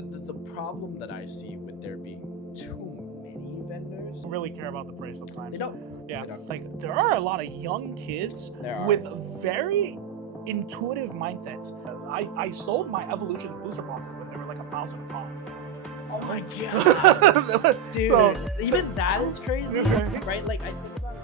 the problem that I see with there being too many vendors. Really care about the price sometimes. They don't. Yeah, They don't. like there are a lot of young kids There are. with very intuitive mindsets. I sold my Evolutions booster boxes when they were like 1,000 a pop. Oh my god, dude! So- even that is crazy, right? Like I think about it.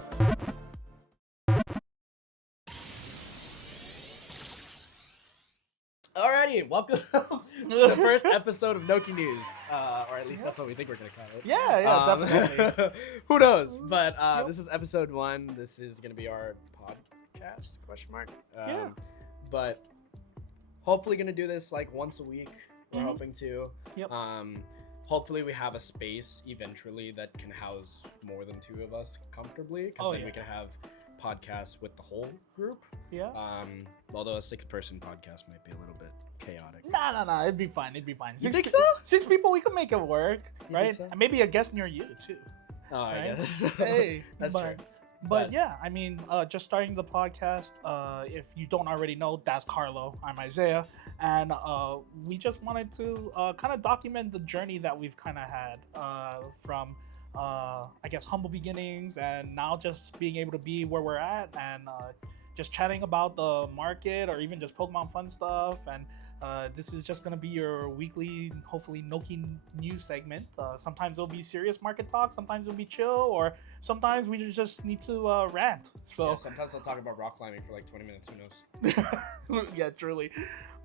Alrighty, welcome to the first episode of Noki News, or at least that's what we think we're gonna call it. Yeah, definitely. Who knows? But this is episode 1. This is gonna be our podcast? Question mark. Yeah. But hopefully gonna do this like once a week. We're hoping to. Yep. Hopefully we have a space eventually that can house more than 2 of us comfortably, because then we can have podcasts with the whole group. Yeah. Although a 6-person podcast might be a little bit chaotic. Nah. It'd be fine. You think so? 6 people, we can make it work, You right? think so? And maybe a guest near you too. Oh, I Right? guess. Hey, That's true. But yeah, I mean, just starting the podcast. If you don't already know, that's Carlo. I'm Isaiah, and we just wanted to kind of document the journey that we've kind of had from, I guess, humble beginnings, and now just being able to be where we're at, and just chatting about the market or even just Pokemon fun stuff. And this is just gonna be your weekly, hopefully, Noki news segment. Sometimes it'll be serious market talk, sometimes it'll be chill, or sometimes we just need to rant. So Yeah, sometimes I'll talk about rock climbing for like 20 minutes. Who knows? yeah, truly.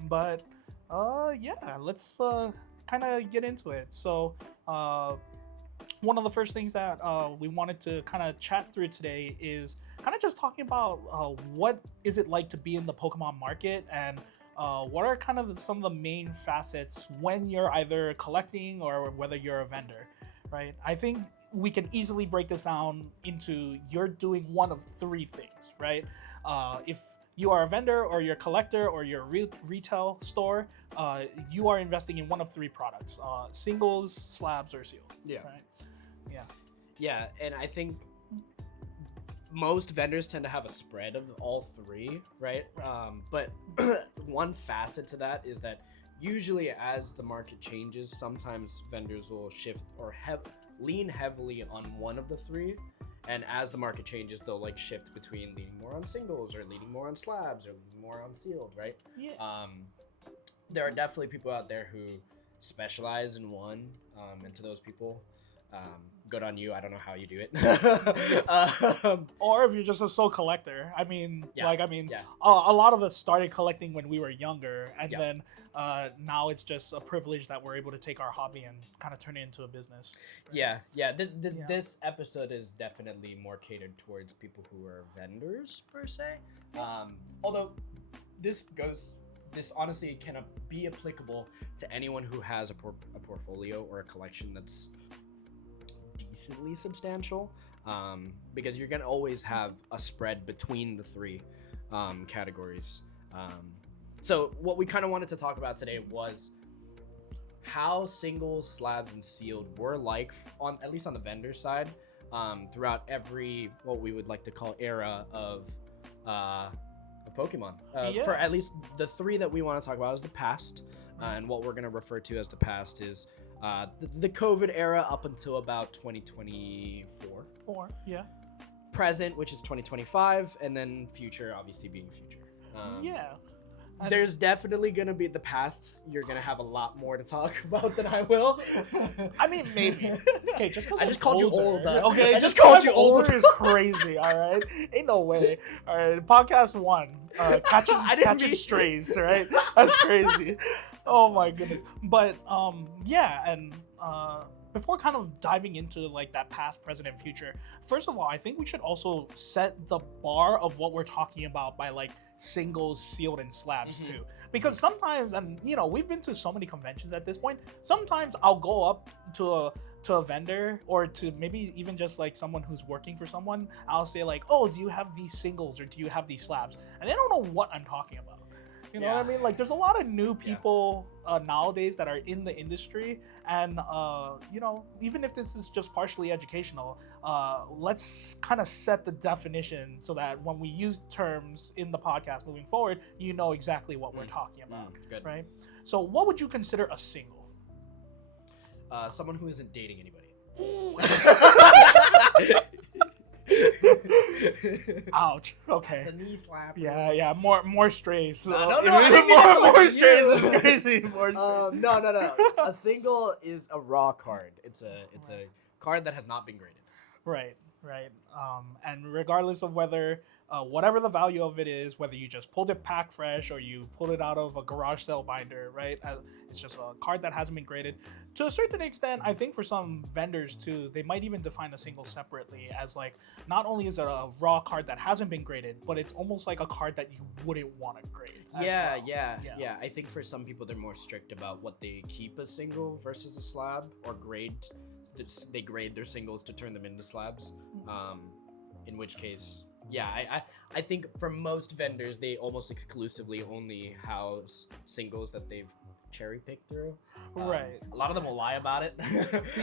But yeah, let's kind of get into it. So one of the first things that we wanted to kind of chat through today is kind of just talking about what is it like to be in the Pokemon market, and what are kind of some of the main facets when you're either collecting or whether you're a vendor, right? I think we can easily break this down into you're doing one of 3 things, right? If you are a vendor or you're a collector or you're a retail store, you are investing in one of 3 products, singles, slabs, or sealed. Yeah. Right? Yeah. Yeah, and I think most vendors tend to have a spread of all 3, right? But one facet to that is that usually as the market changes, sometimes vendors will shift or lean heavily on one of the 3, and as the market changes, they'll like shift between leaning more on singles or leaning more on slabs or leaning more on sealed, right? Yeah. There are definitely people out there who specialize in one, and to those people, good on you. I don't know how you do it. Or if you're just a sole collector. I mean, Yeah, a lot of us started collecting when we were younger, and Yeah. then now it's just a privilege that we're able to take our hobby and kind of turn it into a business. Right? Yeah. This episode is definitely more catered towards people who are vendors per se. Although this honestly can be applicable to anyone who has a portfolio or a collection that's decently substantial, because you're gonna always have a spread between the 3 categories. So what we kind of wanted to talk about today was how singles, slabs, and sealed were like at least on the vendor side, throughout every what we would like to call era of Pokemon. For at least the 3 that we want to talk about is the past, and what we're going to refer to as the past is the COVID era up until about 2024. Yeah. Present, which is 2025, and then future, obviously being future. Yeah. There's definitely gonna be the past. You're gonna have a lot more to talk about than I will. I mean, maybe. Okay, just because I just called you old. Okay, I just called you old. Older is crazy. All right, ain't no way. All right, podcast 1, catching strays. Right, that's crazy. Oh my goodness. But yeah, and before kind of diving into like that past, present, and future, first of all, I think we should also set the bar of what we're talking about by like singles, sealed, and slabs too. Because sometimes, and you know, we've been to so many conventions at this point, sometimes I'll go up to a vendor or to maybe even just like someone who's working for someone. I'll say like, oh, do you have these singles or do you have these slabs? And they don't know what I'm talking about. You know what I mean? Like, there's a lot of new people nowadays that are in the industry, and you know, even if this is just partially educational, let's kind of set the definition so that when we use terms in the podcast moving forward, you know exactly what we're talking about, Good. right? So, what would you consider a single? Someone who isn't dating anybody. Ouch. Okay. It's a knee slap. Yeah. More strays. So No, I didn't mean it more towards strays you. is crazy. More strays. No. A single is a raw card. It's a card that has not been graded. Right. And regardless of whether, whatever the value of it is, whether you just pulled it pack fresh or you pulled it out of a garage sale binder, right? It's just a card that hasn't been graded. To a certain extent, I think for some vendors too, they might even define a single separately as like, not only is it a raw card that hasn't been graded, but it's almost like a card that you wouldn't want to grade. Yeah. I think for some people, they're more strict about what they keep as single versus a slab, or grade. They grade their singles to turn them into slabs. In which case, I think for most vendors, they almost exclusively only house singles that they've cherry picked through. Right. A lot of them will lie about it.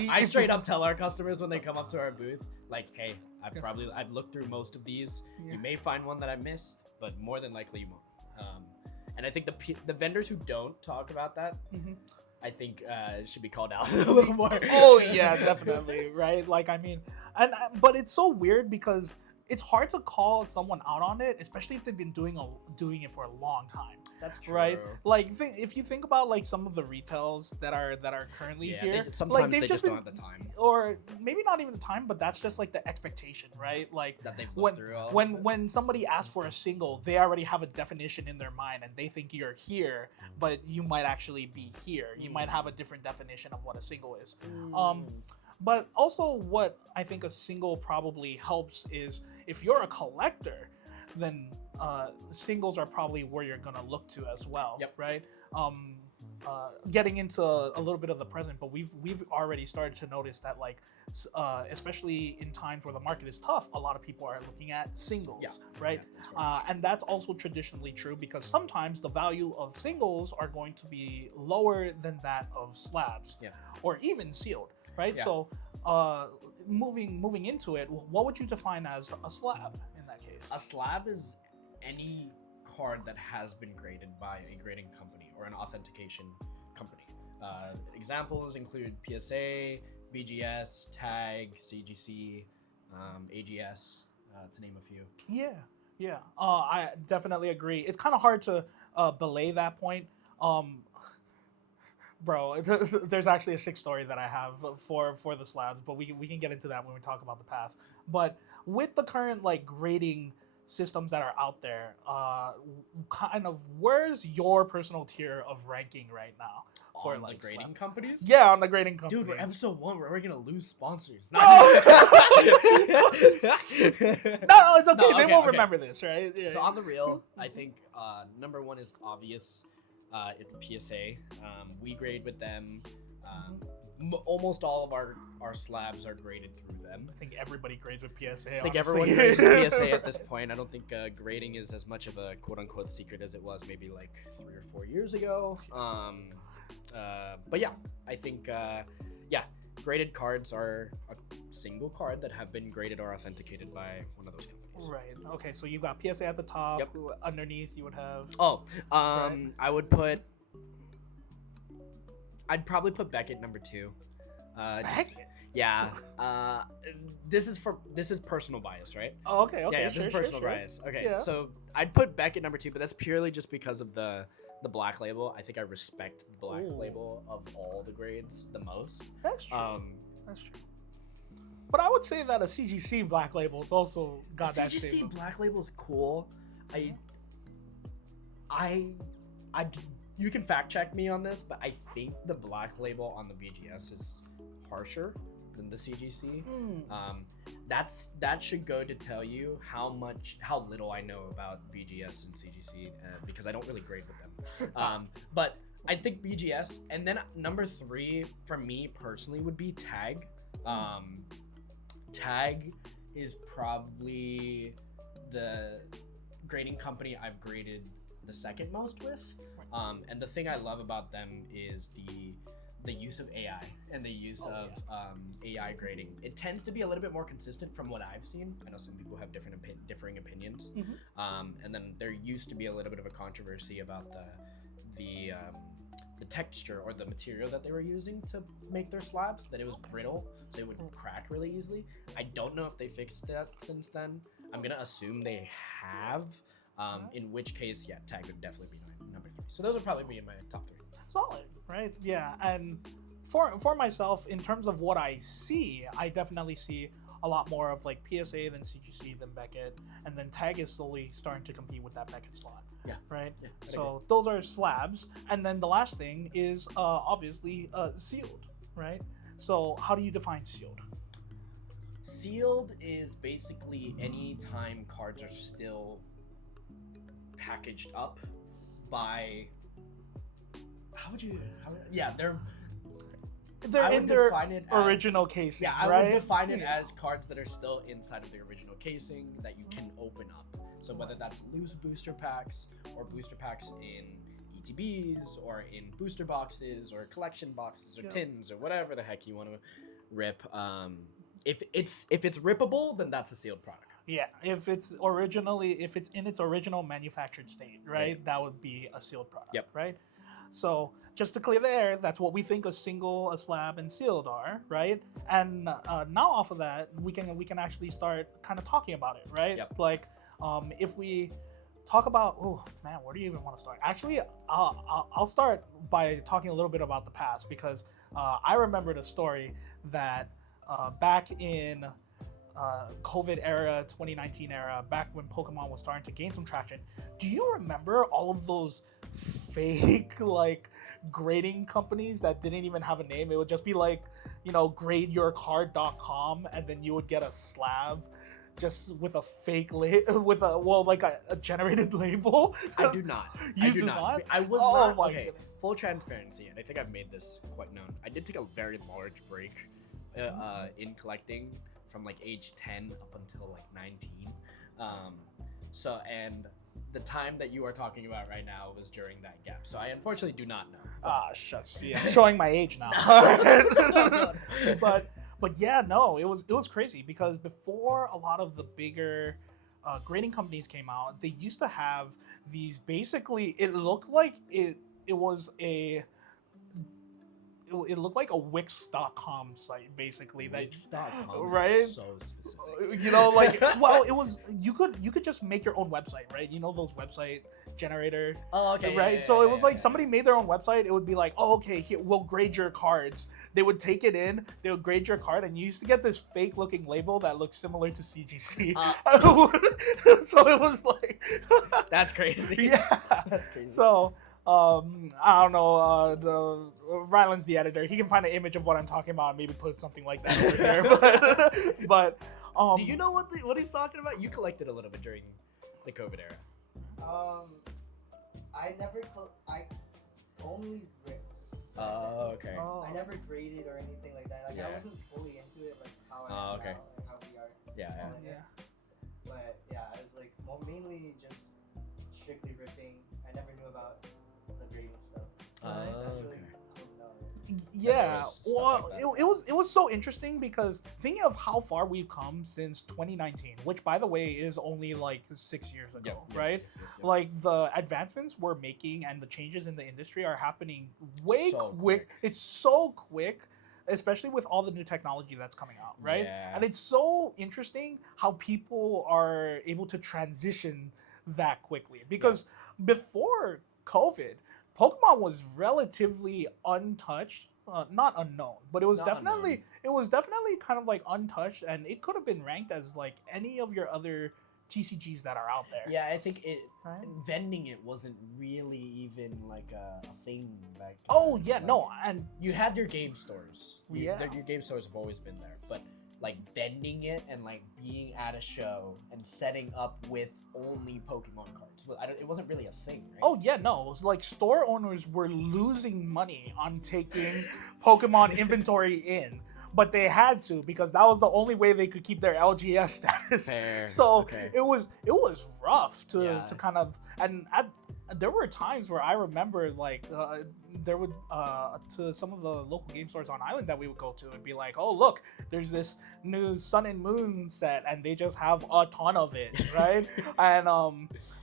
I straight up tell our customers when they come up to our booth, like, hey, I've looked through most of these. Yeah. You may find one that I missed, but more than likely you won't. And I think the vendors who don't talk about that, I think should be called out a little more. Oh yeah, definitely, right? Like, I mean, but it's so weird because it's hard to call someone out on it, especially if they've been doing it for a long time. That's true. Right? Like, if you think about like some of the retails that are currently here, sometimes like, they just don't have the time, or maybe not even the time, but that's just like the expectation, right? Like that they've looked through all when somebody asks for a single, they already have a definition in their mind, and they think you're here, but you might actually be here. You might have a different definition of what a single is. But also, what I think a single probably helps is if you're a collector, then singles are probably where you're gonna look to as well. Yep. Right. Getting into a little bit of the present, but we've already started to notice that, like, especially in times where the market is tough, a lot of people are looking at singles, right? And that's also traditionally true because sometimes the value of singles are going to be lower than that of slabs, or even sealed, right? So, moving into it, what would you define as a slab in that case? A slab is any card that has been graded by a grading company or an authentication company. Examples include PSA, BGS, TAG, CGC, AGS, to name a few. Yeah. I definitely agree. It's kind of hard to belay that point. Bro, there's actually a sick story that I have for the slabs, but we can get into that when we talk about the past. But with the current like grading systems that are out there, kind of where's your personal tier of ranking right now for on like the grading slab companies? Yeah, on the grading companies. Dude, we're episode 1. We're already gonna lose sponsors. No, it's okay. They won't remember this, right? Yeah. So on the real, I think number 1 is obvious. It's PSA. We grade with them. Almost all of our slabs are graded through them. I think everybody grades with PSA. I think honestly. everyone grades with PSA at this point. I don't think grading is as much of a quote-unquote secret as it was maybe like 3 or 4 years ago. But yeah, I think graded cards are a single card that have been graded or authenticated by one of those companies. Right. Okay. So you've got PSA at the top. Yep. Underneath, you would have. Right. I'd probably put Beckett number 2. This is personal bias, right? Oh, okay. Yeah, this is personal bias. Okay, so I'd put Beckett number 2, but that's purely just because of the black label. I think I respect the black label of all the grades the most. That's true. That's true. But I would say that a CGC black label has also got that same. CGC black label is cool. You can fact check me on this, but I think the black label on the BGS is harsher than the CGC. That should go to tell you how little I know about BGS and CGC because I don't really grade with them. But I think BGS, and then number 3 for me personally would be TAG. TAG is probably the grading company I've graded the second most with. And the thing I love about them is the use of AI and the use of AI grading. It tends to be a little bit more consistent from what I've seen. I know some people have differing opinions. And then there used to be a little bit of a controversy about the the texture or the material that they were using to make their slabs, that it was brittle, so it would crack really easily. I don't know if they fixed that since then. I'm gonna assume they have. In which case, yeah, tag would definitely be my number 3. So those would probably be in my top 3. Solid, right? Yeah, and for myself, in terms of what I see, I definitely see a lot more of like PSA than CGC than Beckett, and then tag is slowly starting to compete with that Beckett slot. Yeah. Right. Yeah, so those are slabs, and then the last thing is obviously sealed, right? So how do you define sealed? Sealed is basically any time cards are still packaged up by they're in their original casing. Yeah, I right? would define it as cards that are still inside of the original casing that you can open up. So whether that's loose booster packs or booster packs in ETBs or in booster boxes or collection boxes or tins or whatever the heck you want to rip. If it's rippable, then that's a sealed product. Yeah, if it's in its original manufactured state, right? That would be a sealed product. Yep. Right. So just to clear the air, that's what we think a single, a slab, and sealed are, right? And now off of that, we can actually start kind of talking about it, right? Yep. Like, if we talk about, oh man, where do you even want to start? Actually, I'll start by talking a little bit about the past, because I remembered a story that back in COVID era, 2019 era, back when Pokemon was starting to gain some traction. Do you remember all of those fake like grading companies that didn't even have a name? It would just be like, gradeyourcard.com, and then you would get a slab just with a fake a generated label. I do not. You do not? I was not. Okay, goodness. Full transparency, and I think I've made this quite known. I did take a very large break in collecting from like age 10 up until like 19. And the time that you are talking about right now was during that gap. So I unfortunately do not know. Ah, shucks. See, I'm showing my age now. But yeah, no, it was crazy, because before a lot of the bigger grading companies came out, they used to have these, basically it looked like it looked like a Wix.com site, basically. Wix.com, right? Is so specific. You could just make your own website, right? Those website generator. Oh, okay. Right. Yeah, So it was like somebody made their own website. It would be like, oh, okay, here, we'll grade your cards. They would take it in, they would grade your card, and you used to get this fake looking label that looked similar to CGC. So it was like, that's crazy. Yeah, that's crazy. So. I don't know. Ryland's the editor. He can find an image of what I'm talking about and maybe put something like that over there. But do you know what he's talking about? You collected a little bit during the COVID era. I only ripped. Okay. I never graded or anything like that. Like, I wasn't fully into it, like how I am now, like how we are. Yeah. But yeah, I was like mainly just strictly ripping. I never knew about the grading stuff. Okay. Yeah, well, it was so interesting, because thinking of how far we've come since 2019, which by the way is only like 6 years ago, right? Yep. Like the advancements we're making and the changes in the industry are happening way quick. It's so quick, especially with all the new technology that's coming out, right? Yeah. And it's so interesting how people are able to transition that quickly, because before COVID, Pokemon was relatively untouched, not unknown, but it was definitely kind of like untouched, and it could have been ranked as like any of your other TCGs that are out there. Yeah, I think vending it wasn't really even like a thing. Like, and you had your game stores. Yeah, your game stores have always been there, but like vending it and like being at a show and setting up with only Pokemon cards, it wasn't really a thing, right? Oh yeah, no, it was like store owners were losing money on taking Pokemon inventory in, but they had to, because that was the only way they could keep their LGS status. Fair. So it was rough to kind of, and there were times where I remember like there would to some of the local game stores on Island that we would go to and be like, oh look, there's this new Sun and Moon set, and they just have a ton of it, right? And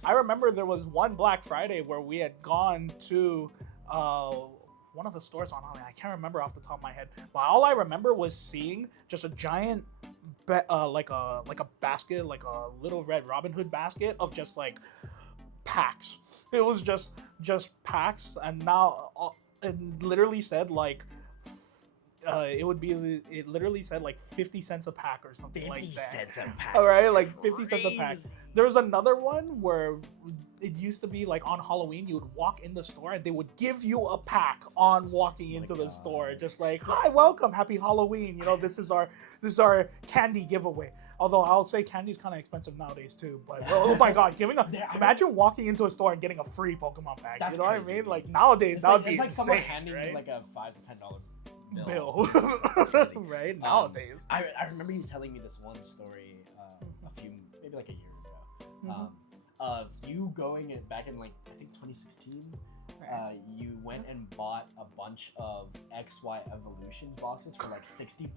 I remember there was one Black Friday where we had gone to one of the stores on Halloween. I can't remember off the top of my head, but all I remember was seeing just a giant, like a basket, like a little red Robin Hood basket of just like packs. It was just packs, and now it literally said like. It literally said like 50 cents a pack or something like that. 50 cents a pack. All right, like 50 cents a pack. Crazy. There was another one where it used to be like on Halloween, you would walk in the store and they would give you a pack on walking into the store. Just like, hi, welcome, happy Halloween. You know, this is our candy giveaway. Although I'll say candy's kind of expensive nowadays too. But oh my god, imagine walking into a store and getting a free Pokemon pack. That's you know crazy. what I mean? Like nowadays, that would be like insane, someone handing right? you like a $5 to $10 bill. Crazy. Right nowadays. I remember you telling me this one story maybe like a year ago, of you going back in like I think 2016. You went and bought a bunch of XY Evolutions boxes for like $60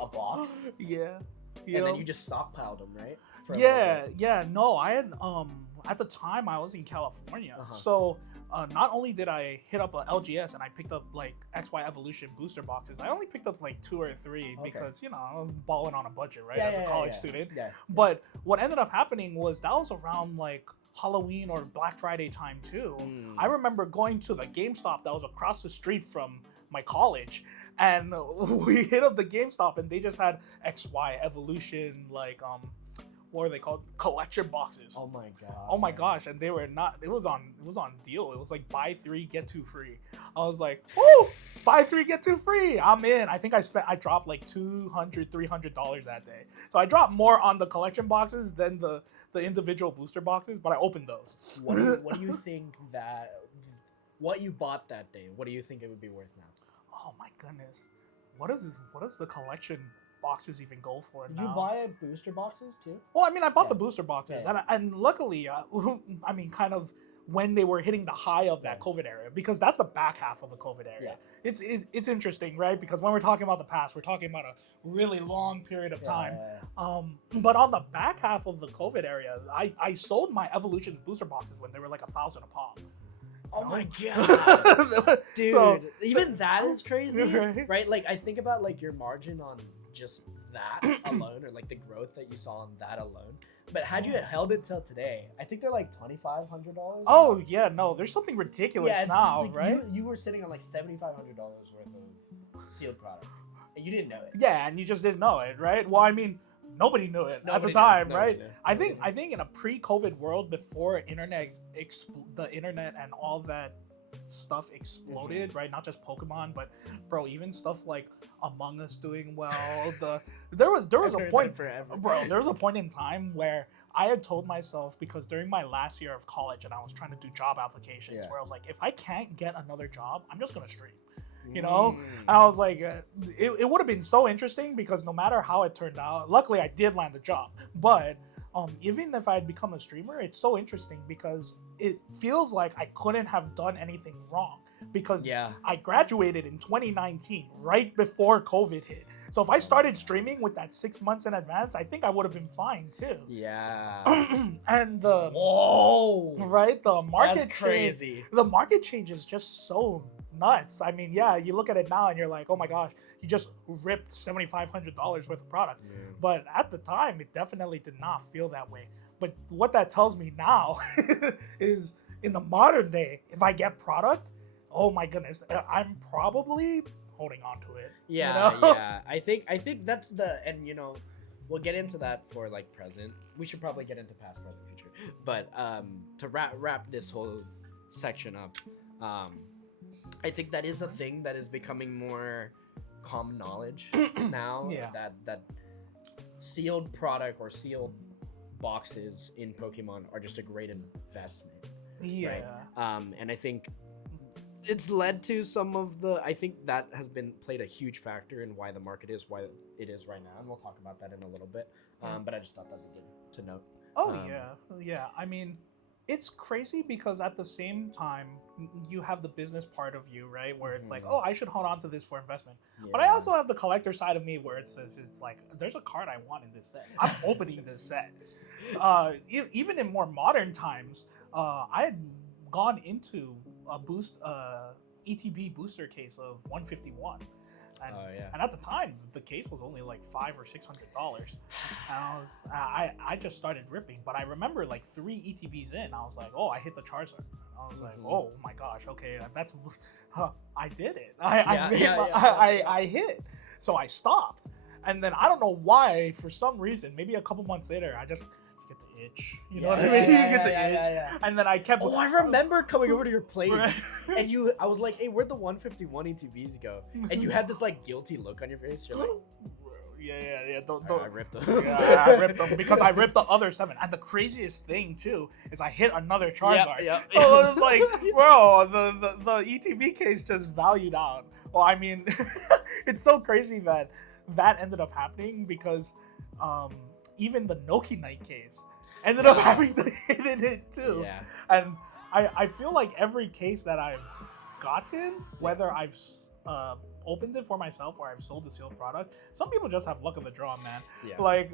a box. Yeah. And then you just stockpiled them, right? Yeah. No, I had at the time I was in California, so. Not only did I hit up a LGS and I picked up like XY Evolution booster boxes, I only picked up like 2 or 3 because, you know, I'm balling on a budget, right? As a college student. Yeah. But what ended up happening was that was around like Halloween or Black Friday time too. I remember going to the GameStop that was across the street from my college, and we hit up the GameStop and they just had XY Evolution like what are they called? Collection boxes. Oh my god. Oh my gosh, and they were not. It was on deal. It was like buy 3 get 2 free. I was like, woo! Buy 3 get 2 free. I'm in. I think I dropped like $200-$300 that day. So I dropped more on the collection boxes than the individual booster boxes, but I opened those. What do you think what you bought that day? What do you think it would be worth now? Oh my goodness, what is the collection boxes even go for Did now? you buy booster boxes too? Well, I mean, I bought the booster boxes, and luckily, I mean, kind of when they were hitting the high of that COVID era, because that's the back half of the COVID era. It's interesting, right? Because when we're talking about the past, we're talking about a really long period of time. But on the back half of the COVID area, I sold my Evolutions booster boxes when they were like $1,000 a pop. Oh my god, dude! So, even that is crazy, right? Like I think about like your margin on just that alone, or like the growth that you saw on that alone. But had you held it till today, I think they're like $2,500. Oh yeah, no, there's something ridiculous now, like right? You were sitting on like $7,500 worth of sealed product, and you didn't know it. Yeah, and you just didn't know it, right? Well, I mean, nobody knew it at the time, right? I think in a pre-COVID world, before the internet and all that stuff exploded, right? Not just Pokemon, but bro, even stuff like Among Us doing well. There was a point, bro. There was a point in time where I had told myself, because during my last year of college and I was trying to do job applications, where I was like, if I can't get another job, I'm just gonna stream. You know, and I was like, it would have been so interesting, because no matter how it turned out, luckily I did land a job. But even if I had become a streamer, it's so interesting because it feels like I couldn't have done anything wrong, because I graduated in 2019, right before COVID hit. So if I started streaming with that 6 months in advance, I think I would have been fine too. Yeah. And the market That's crazy. The market change is just so nuts. I mean, yeah, you look at it now and you're like, oh my gosh, you just ripped $7,500 worth of product. But at the time, it definitely did not feel that way. But what that tells me now is, in the modern day, if I get product, oh my goodness, I'm probably holding on to it. Yeah, you know? yeah. I think that's and you know, we'll get into that for like present. We should probably get into past, present, future. But to wrap this whole section up, I think that is a thing that is becoming more common knowledge now. That sealed product or sealed boxes in Pokemon are just a great investment. Right? And I think it's led to some of I think that has played a huge factor in why the market is why it is right now, and we'll talk about that in a little bit. But I just thought that would be good to note. Yeah. I mean, it's crazy because at the same time, you have the business part of you, right? Where it's like, oh, I should hold on to this for investment. But I also have the collector side of me where it's like, there's a card I want in this set. I'm opening this set. Even in more modern times, I had gone into a ETB booster case of 151. And, yeah. and at the time, the case was only like $500 or $600. And I just started ripping, but I remember like 3 ETBs in, I was like, oh, I hit the Charizard. I was like, oh my gosh, okay, that's, I did it. I hit. So I stopped. And then I don't know why, for some reason, maybe a couple months later, I just get the itch. You know what I mean? You get the itch. And then I kept. Oh, I remember coming over to your place, and I was like, hey, where'd the 151 ETBs go? And you had this like guilty look on your face. You're like, yeah. Don't. I ripped them. Yeah, I ripped them because I ripped the other 7. And the craziest thing too is I hit another Charizard. Yeah. So it was like, bro, the ETB case just valued out. Well, I mean, it's so crazy that ended up happening because even the Noki Knight case ended up having the hit in it too. Yeah. And I feel like every case that I've gotten, whether I've opened it for myself or I've sold the sealed product, some people just have luck of the draw, man. Yeah. Like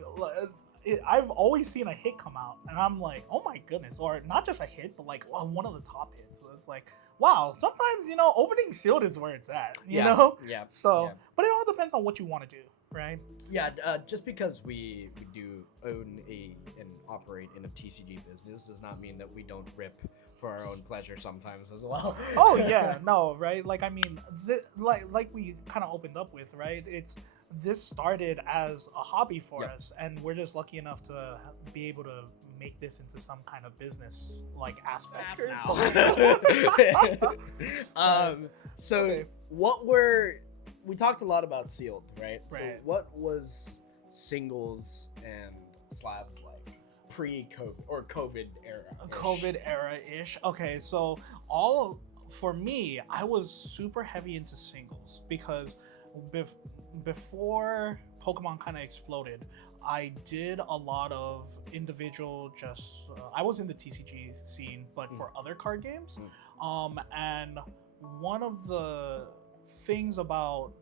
I've always seen a hit come out and I'm like, oh my goodness, or not just a hit, but like one of the top hits. So it's like, wow, sometimes, opening sealed is where it's at, you know? Yeah. So, but it all depends on what you want to do, right? Yeah, just because we do own and operate in a TCG business does not mean that we don't rip for our own pleasure sometimes as well. Oh yeah, no, right? Like, I mean, like we kind of opened up with, right? This started as a hobby for us, and we're just lucky enough to be able to make this into some kind of business like aspect now. So we talked a lot about sealed, right? So what was singles and slabs like pre-COVID or COVID era? COVID era-ish. Okay, so for me, I was super heavy into singles because before Pokemon kind of exploded, I did a lot of individual I was in the TCG scene, but for other card games. And one of the things about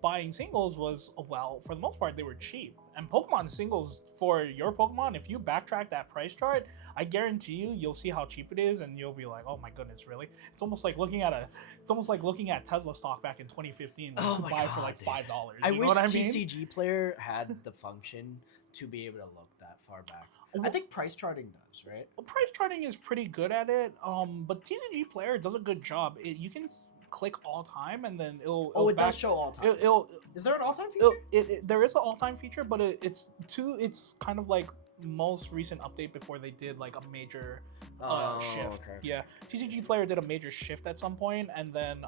buying singles was, well, for the most part, they were cheap. And Pokemon singles, for your Pokemon, if you backtrack that price chart, I guarantee you'll see how cheap it is, and you'll be like, "Oh my goodness, really?" It's almost like looking at Tesla stock back in 2015, when you could buy for like $5. I wish TCG Player had the function to be able to look that far back. I think price charting does, right? Price charting is pretty good at it, but TCG Player does a good job. You can click all time, and then it does show all time. Is there an all time feature? There is an all time feature, but it's kind of like most recent update before they did like a major shift. Okay. Yeah, TCG Player did a major shift at some point, and then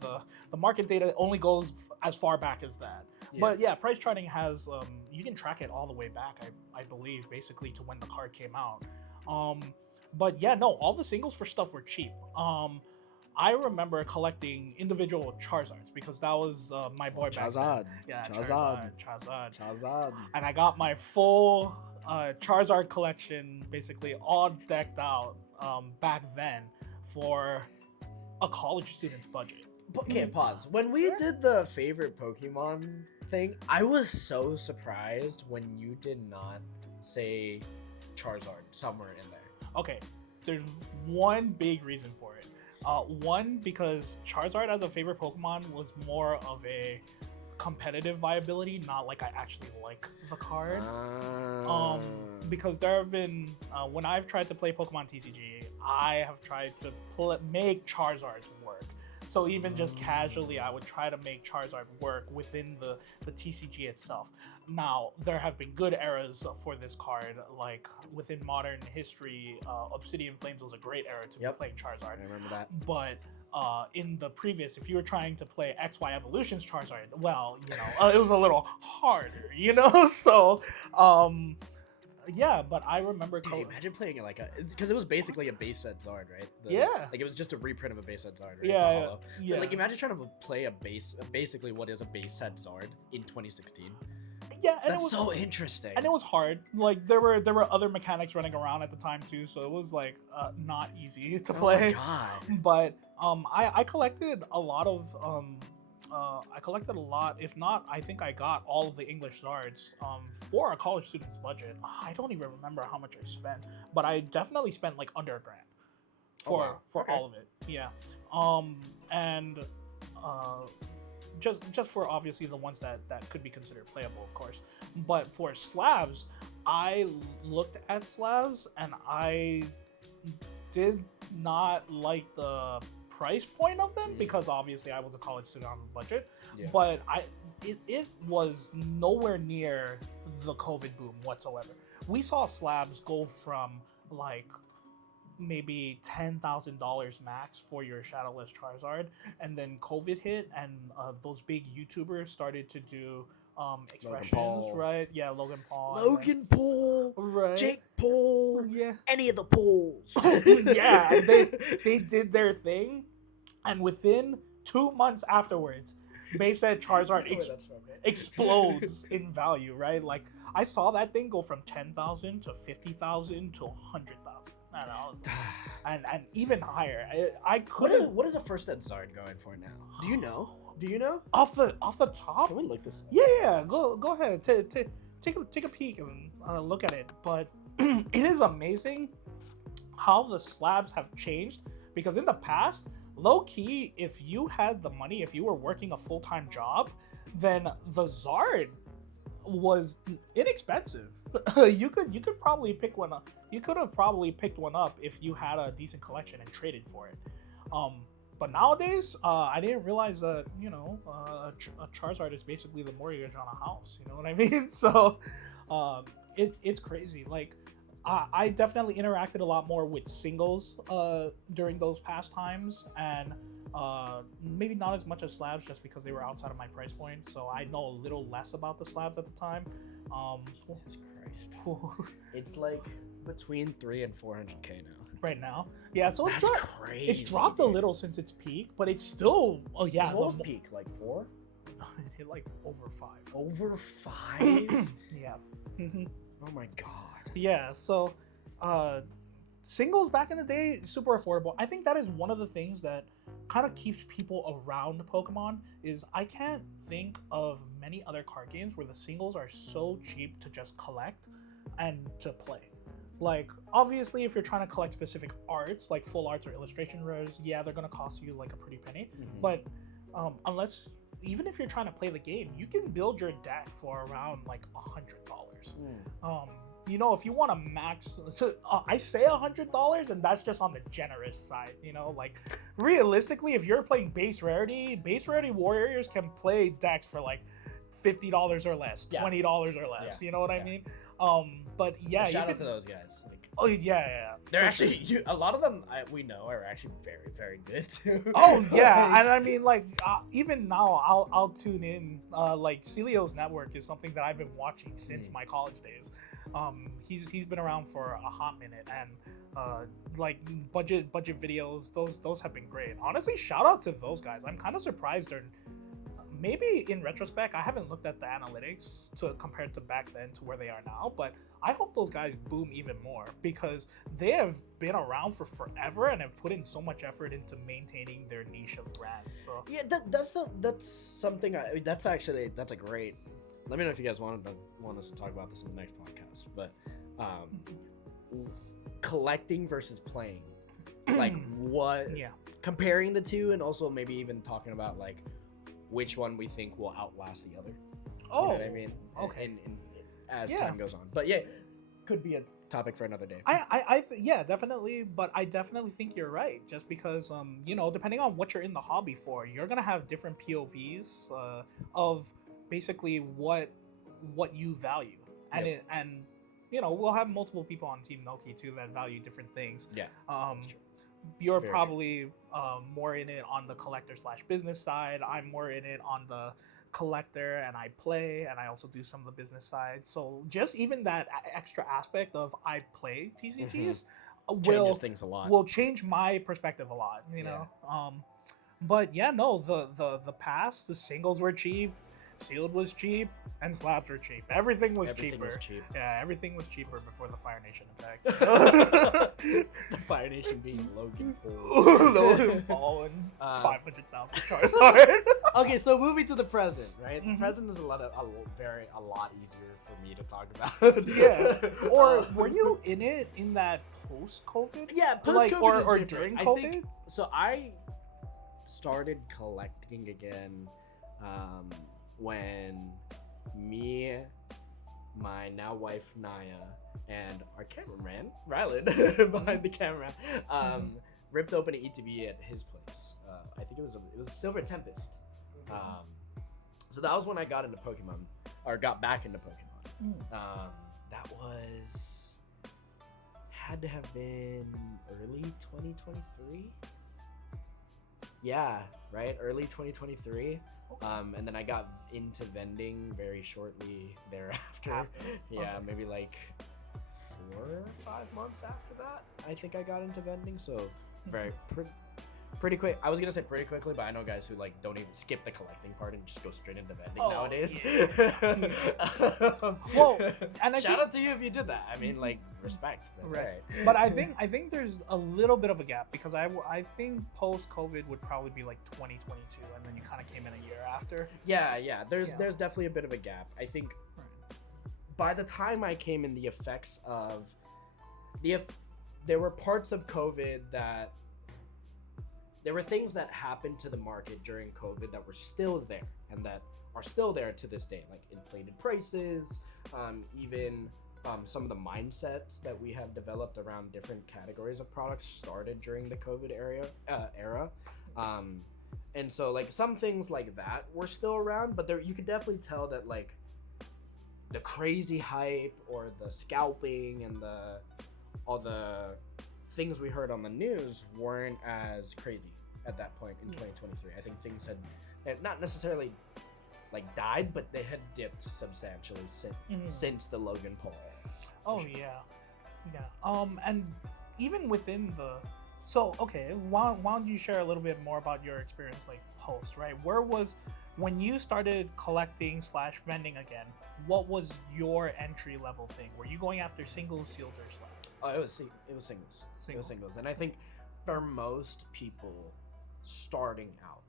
the market data only goes as far back as that. Yeah. But yeah, price charting has you can track it all the way back, I believe, basically to when the card came out. But yeah, no, all the singles for stuff were cheap. I remember collecting individual Charizards because that was my boy back then. Yeah, Charizard. And I got my full Charizard collection basically all decked out back then for a college student's budget. Okay, pause. When we did the favorite Pokemon thing, I was so surprised when you did not say Charizard somewhere in there. Okay, there's one big reason for it. One, because Charizard as a favorite Pokemon was more of a competitive viability, not like I actually like the card. Because there have been, when I've tried to play Pokemon TCG, I have tried to make Charizards work. So even just casually, I would try to make Charizard work within the TCG itself. Now, there have been good eras for this card, like within modern history, Obsidian Flames was a great era to be playing Charizard. I remember that. But in the previous, if you were trying to play XY Evolutions Charizard, well, it was a little harder, So, yeah, but I remember. Imagine playing it because it was basically a base set Zard, right? Like it was just a reprint of a base set Zard, right? Yeah. So, like, imagine trying to play basically what is a base set Zard in 2016. Yeah, and that's so interesting. And it was hard. Like there were other mechanics running around at the time too, so it was like not easy to play. Oh my god. But I collected a lot of if not, I think I got all of the English Zards for a college student's budget. I don't even remember how much I spent, but I definitely spent like under $1,000 for all of it. Yeah. And just for obviously the ones that could be considered playable, of course. But for slabs, I looked at slabs and I did not like the price point of them because obviously I was a college student on a budget. Yeah. But it was nowhere near the COVID boom whatsoever. We saw slabs go from like maybe $10,000 max for your Shadowless Charizard, and then COVID hit, and those big YouTubers started to do expressions, Paul. right? Yeah, Logan Paul. Logan Paul, right? Jake Paul, Yeah. any of the Pauls. Yeah, and they did their thing, and within 2 months afterwards, they said Charizard explodes in value, right? Like I saw that thing go from 10,000 to 50,000 to 100,000. I know, and even higher. I couldn't. What is a first ed Zard going for now? Do you know? Off the top? Can we look this up? Yeah. Go ahead. Take a peek and look at it. But it is amazing how the slabs have changed, because in the past, low key, if you had the money, if you were working a full-time job, then the Zard was inexpensive. you could probably pick one up. You could have probably picked one up if you had a decent collection and traded for it. But nowadays, I didn't realize that a Charizard is basically the mortgage on a house. You know what I mean? So it's crazy. Like I definitely interacted a lot more with singles during those past times, and maybe not as much as slabs, just because they were outside of my price point. So I know a little less about the slabs at the time. Jesus Christ. It's like between 300 and 400k now. Right now, yeah. So That's crazy. It's dropped a little since its peak, but it's still. Oh yeah. What was peak? Like 4? It hit like over 5. Over 5? Yeah. Oh my god. Yeah. So, singles back in the day, super affordable. I think that is one of the things that kind of keeps people around Pokemon. Is I can't think of many other card games where the singles are so cheap to just collect and to play. Like, obviously, if you're trying to collect specific arts, like full arts or illustration rares, yeah, they're gonna cost you like a pretty penny. But even if you're trying to play the game, you can build your deck for around like $100. If you want to max, I say $100, and that's just on the generous side. Like realistically, if you're playing base rarity warriors can play decks for like $50 or less, $20 or less. Yeah. You know what I mean? But yeah, shout out to those guys. Like, oh yeah. They're actually a lot of them we know are actually very, very good too. Oh yeah, and I mean like even now I'll tune in. Like Celio's network is something that I've been watching since my college days. He's been around for a hot minute, and like budget videos. Those have been great. Honestly, shout out to those guys. I'm kind of surprised they're. Maybe in retrospect, I haven't looked at the analytics compared to back then to where they are now, but I hope those guys boom even more, because they have been around for forever and have put in so much effort into maintaining their niche of brands. So yeah, that's something. That's a great. Let me know if you guys want us to talk about this in the next podcast. But collecting versus playing, like what? Yeah. Comparing the two, and also maybe even talking about like which one we think will outlast the other. Oh, you know what I mean? Okay. As time goes on, but yeah, could be a topic for another day. Yeah, definitely. But I definitely think you're right. Just because, depending on what you're in the hobby for, you're gonna have different POVs of basically what you value, and we'll have multiple people on Team Noki too that value different things. Yeah. That's true. You're Very probably more in it on the collector/business side. I'm more in it on the collector, and I play, and I also do some of the business side. So just even that extra aspect of I play TCGs changes things a lot. Will change my perspective a lot. But yeah, no, the past, the singles were cheap. Sealed was cheap, and slabs were cheap. Everything was cheaper. Yeah, everything was cheaper before the Fire Nation attacked. The Fire Nation being Logan Paul. Logan Paul and 500,000 Charizard. Okay, so moving to the present, right? The present is a lot easier for me to talk about. Yeah. Or were you in that post-COVID? Yeah, post-COVID or during COVID? So I started collecting again when me, my now wife Naya, and our cameraman Rylan behind the camera ripped open an ETB at his place. I think it was a Silver Tempest. So that was when I got into Pokemon, or got back into Pokemon. That had to have been early 2023. Yeah, right, early 2023. And then I got into vending very shortly thereafter. Yeah, maybe like 4 or 5 months after that, I think I got into vending. So pretty quick. I was gonna say pretty quickly, but I know guys who like don't even skip the collecting part and just go straight into vending nowadays. Well, and shout out to you if you did that. I mean, like, respect. But, right. But I think there's a little bit of a gap, because I think post COVID would probably be like 2022, and then you kind of came in a year after. Yeah. There's definitely a bit of a gap. I think by the time I came in, the effects of there were parts of COVID that. There were things that happened to the market during COVID that were still there, and that are still there to this day, like inflated prices, even some of the mindsets that we have developed around different categories of products started during the COVID era. And so like some things like that were still around, but you could definitely tell that like the crazy hype or the scalping and all the things we heard on the news weren't as crazy at that point in 2023. I think things had not necessarily like died, but they had dipped substantially since the Logan Paul era. Oh sure. Yeah. And even within why don't you share a little bit more about your experience like post, right? When you started collecting / vending again, what was your entry level thing? Were you going after singles, sealed, or slash? Oh, it was singles. It was singles. And I think for most people starting out,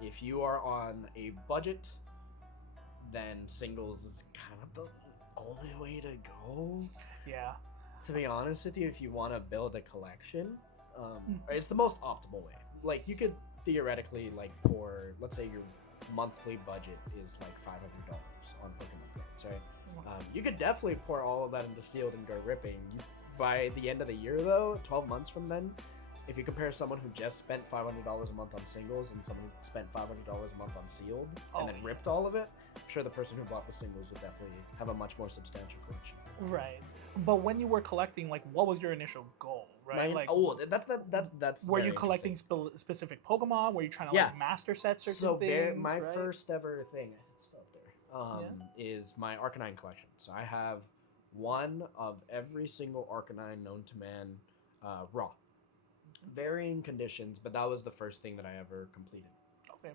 if you are on a budget, then singles is kind of the only way to go. Yeah. To be honest with you, if you want to build a collection, it's the most optimal way. Like, you could theoretically like pour, let's say your monthly budget is like $500 on Pokemon cards, right? You could definitely pour all of that into sealed and go ripping. By the end of the year, though, 12 months from then, if you compare someone who just spent $500 a month on singles and someone who spent $500 a month on sealed and then ripped all of it, I'm sure the person who bought the singles would definitely have a much more substantial collection. Right. But when you were collecting, like, what was your initial goal, right? That's were you collecting specific Pokemon? Were you trying to like master set certain things? My first ever thing, it's still up there, is my Arcanine collection. So I have one of every single Arcanine known to man, raw. Varying conditions, but that was the first thing that I ever completed. Okay.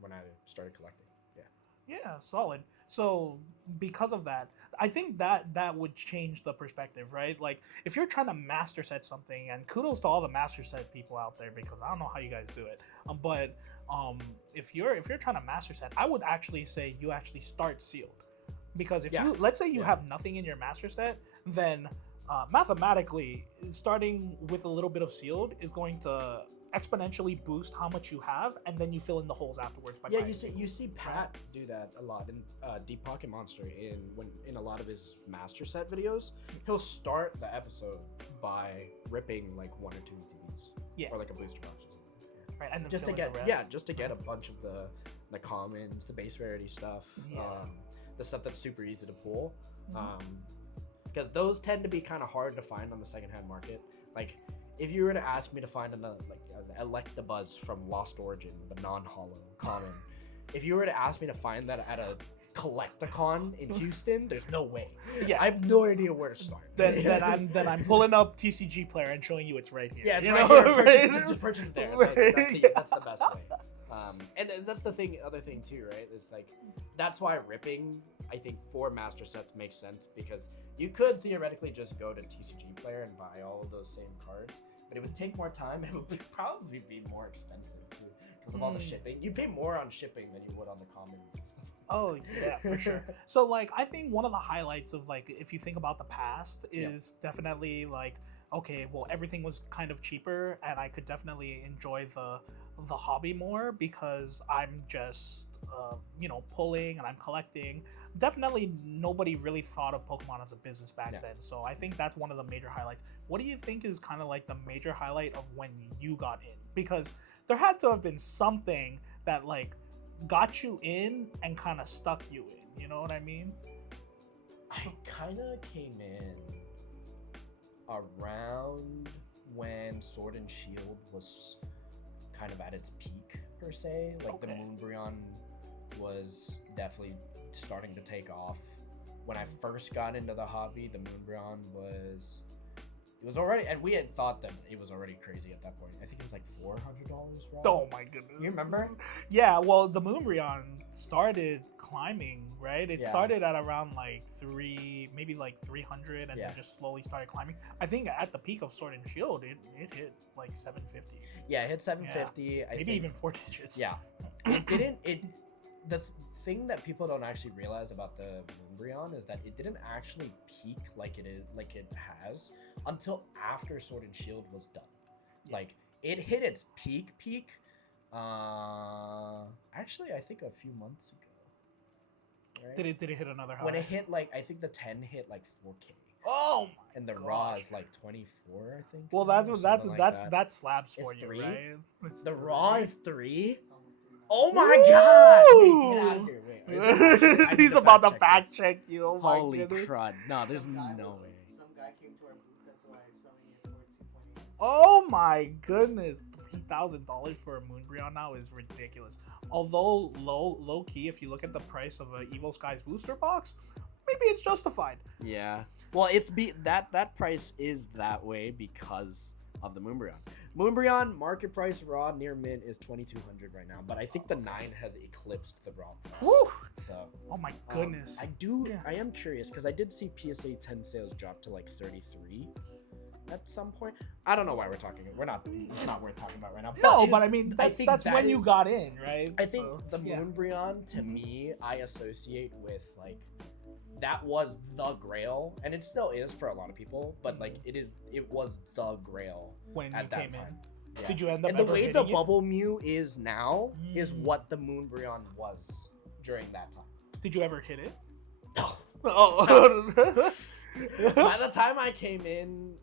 When I started collecting. Yeah, solid. So because of that, I think that would change the perspective, right? Like, if you're trying to master set something, and kudos to all the master set people out there, because I don't know how you guys do it. But if you're trying to master set, I would actually say you actually start sealed, because if you let's say you have nothing in your master set, then mathematically starting with a little bit of sealed is going to exponentially boost how much you have, and then you fill in the holes afterwards. You see Pat do that a lot in Deep Pocket Monster in a lot of his master set videos. He'll start the episode by ripping like 1 or 2 ETBs, or like a booster box, right? And just to get a bunch of the commons, the base rarity stuff, the stuff that's super easy to pull, because those tend to be kind of hard to find on the secondhand market. Like, if you were to ask me to find an Electabuzz from Lost Origin, the non-holo common, if you were to ask me to find that at a Collecticon in Houston, there's no way. Yeah, I have no idea where to start. Then I'm pulling up TCG Player and showing you it's right here. Yeah, it's right here. Just purchase it there. That's the best way. And that's the other thing too, right? It's like, that's why ripping, I think, for master sets makes sense, because you could theoretically just go to TCG Player and buy all of those same cards, but it would take more time. It would probably be more expensive too, because of all the shipping. You pay more on shipping than you would on the commons and stuff. Oh yeah, for sure. So like, I think one of the highlights of, like, if you think about the past, is definitely like okay, well, everything was kind of cheaper, and I could definitely enjoy the hobby more because I'm just pulling and I'm collecting. Definitely, nobody really thought of Pokemon as a business back then, so I think that's one of the major highlights. What do you think is kind of like the major highlight of when you got in? Because there had to have been something that like got you in and kind of stuck you in. You know what I mean? I kind of came in around when Sword and Shield was kind of at its peak per se. Like the Moonbreon was definitely starting to take off. When I first got into the hobby, the Moonbreon was already, and we had thought that it was already crazy at that point. I think it was like $400. Oh my goodness! You remember? Yeah. Well, the Moonbreon started climbing, right? It started at around like 300, and then just slowly started climbing. I think at the peak of Sword and Shield, it hit like 750. Yeah, it hit 750. Yeah. Maybe even 4 digits. Yeah. The thing that people don't actually realize about the Moonbreon is that it didn't actually peak like it has until after Sword and Shield was done. Yeah. Like it hit its peak actually I think a few months ago. Right? Did it hit another high? When it hit like, I think the 10 hit like 4K. Oh my! And the raw is like 24, I think. Well, that's that slabs for you, 3? right? The raw is 3. Oh my god! Wait, get out of here! Wait, he's about to fact check you. Oh my Holy goodness! crud! No, there's no way. Some guy came to our booth. That's why I'm selling it for 2.8. Oh my goodness! $3,000 for a Moonbreon now is ridiculous. Although low key, if you look at the price of an Evo Skies booster box, maybe it's justified. Yeah. Well, that price is that way because of the Moonbreon. Moonbreon market price raw near mint is 2,200 right now, but I think the 9 has eclipsed the raw price. Woo! So. Oh my goodness. I am curious because I did see PSA 10 sales drop to like 33 at some point. I don't know why we're talking. It's not worth talking about right now. No, but I mean that's when you got in, right? I think the Moonbreon to me, I associate with like. That was the grail, and it still is for a lot of people, but like it was the grail when at you that came time. in. Yeah. Did you end up and the ever way the hitting Bubble Mew is now is what the Moonbreon was during that time. Did you ever hit it? Oh. By the time I came in,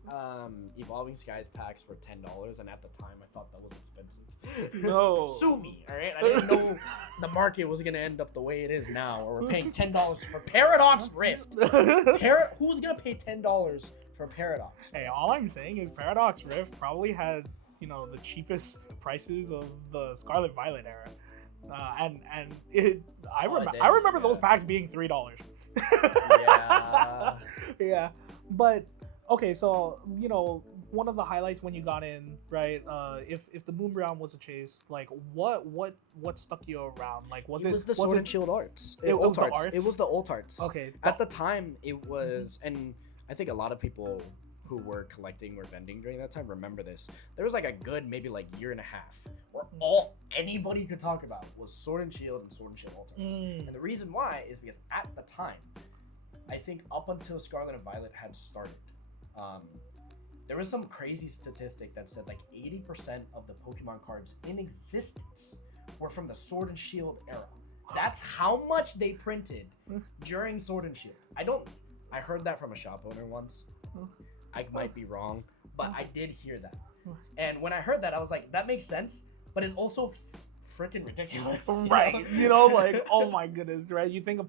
Evolving Skies packs were $10, and at the time I thought that was expensive. No. Sue me, all right? I didn't know the market was gonna end up the way it is now, or we're paying $10 for Paradox Rift. Who's gonna pay $10 for Paradox? Hey, all I'm saying is Paradox Rift probably had the cheapest prices of the Scarlet Violet era, I remember those packs being $3. Yeah. Yeah, but okay, so one of the highlights when you got in, right? If the Moonbreon was a chase, like what stuck you around? Like was the Sword and Shield arts? It was the arts. It was the old arts. Okay. At the time, it was, and I think a lot of people who were collecting or vending during that time remember this. There was like a good maybe like year and a half where all anybody could talk about was Sword and Shield and Sword and Shield Ultimates. And the reason why is because at the time, I think up until Scarlet and Violet had started, there was some crazy statistic that said like 80% of the Pokemon cards in existence were from the Sword and Shield era. That's how much they printed during Sword and Shield. I heard that from a shop owner once. I might be wrong, but I did hear that. And when I heard that, I was like, that makes sense, but it's also freaking ridiculous. Right. Like, oh my goodness, right? You think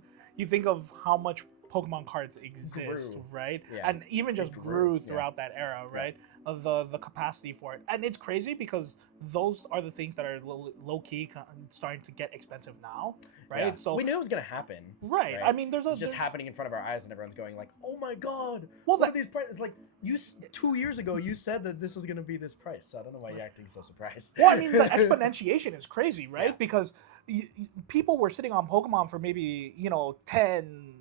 of how much Pokemon cards exist, right? Yeah. And even just grew throughout that era, right? The capacity for it. And it's crazy because those are the things that are low-key starting to get expensive now, right? Yeah. So we knew it was going to happen. Right. I mean, it's just happening in front of our eyes and everyone's going like, oh my god, well, what are these prices? Like, 2 years ago, you said that this was going to be this price, so I don't know why you're acting so surprised. Well, I mean, the exponentiation is crazy, right? Yeah. Because people were sitting on Pokemon for maybe, 10,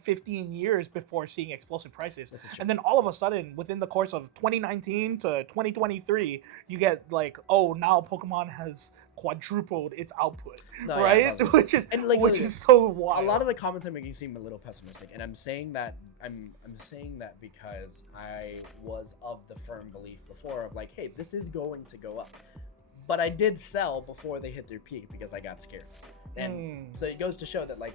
15 years before seeing explosive prices. And then all of a sudden, within the course of 2019 to 2023, you get like, oh, now Pokemon has quadrupled its output, No, yeah, right? puzzles. which is And, like, which look, is so wild. A lot of the comments I'm making seem a little pessimistic, and I'm saying that because I was of the firm belief before of like, hey, this is going to go up. But I did sell before they hit their peak because I got scared. And so it goes to show that like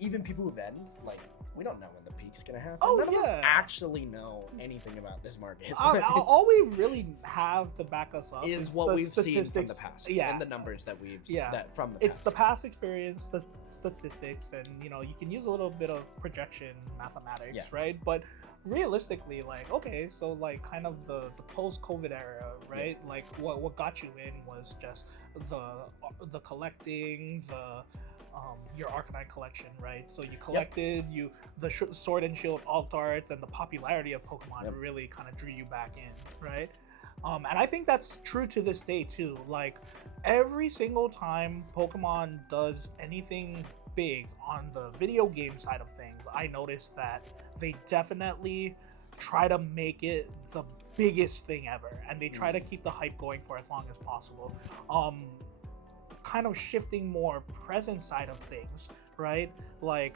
even people who vend, like, we don't know when the peak's gonna happen. Oh, None of us yeah. actually know anything about this market. All we really have to back us up is is what the we've seen from statistics. the past, Yeah, and the numbers that we've Yeah. that from the it's past. the past experience, the statistics, and you know you can use a little bit of projection mathematics, Yeah. right? But realistically, like, okay, so like kind of the post-COVID era, right? Like what got you in was just the collecting, the your Arcanine collection, right? So you collected the Sword and Shield alt arts, and the popularity of Pokemon really kind of drew you back in, right? And I think that's true to this day too. Like every single time Pokemon does anything big on the video game side of things, I notice that they definitely try to make it the biggest thing ever, and they try to keep the hype going for as long as possible. Kind of shifting more present side of things, right? Like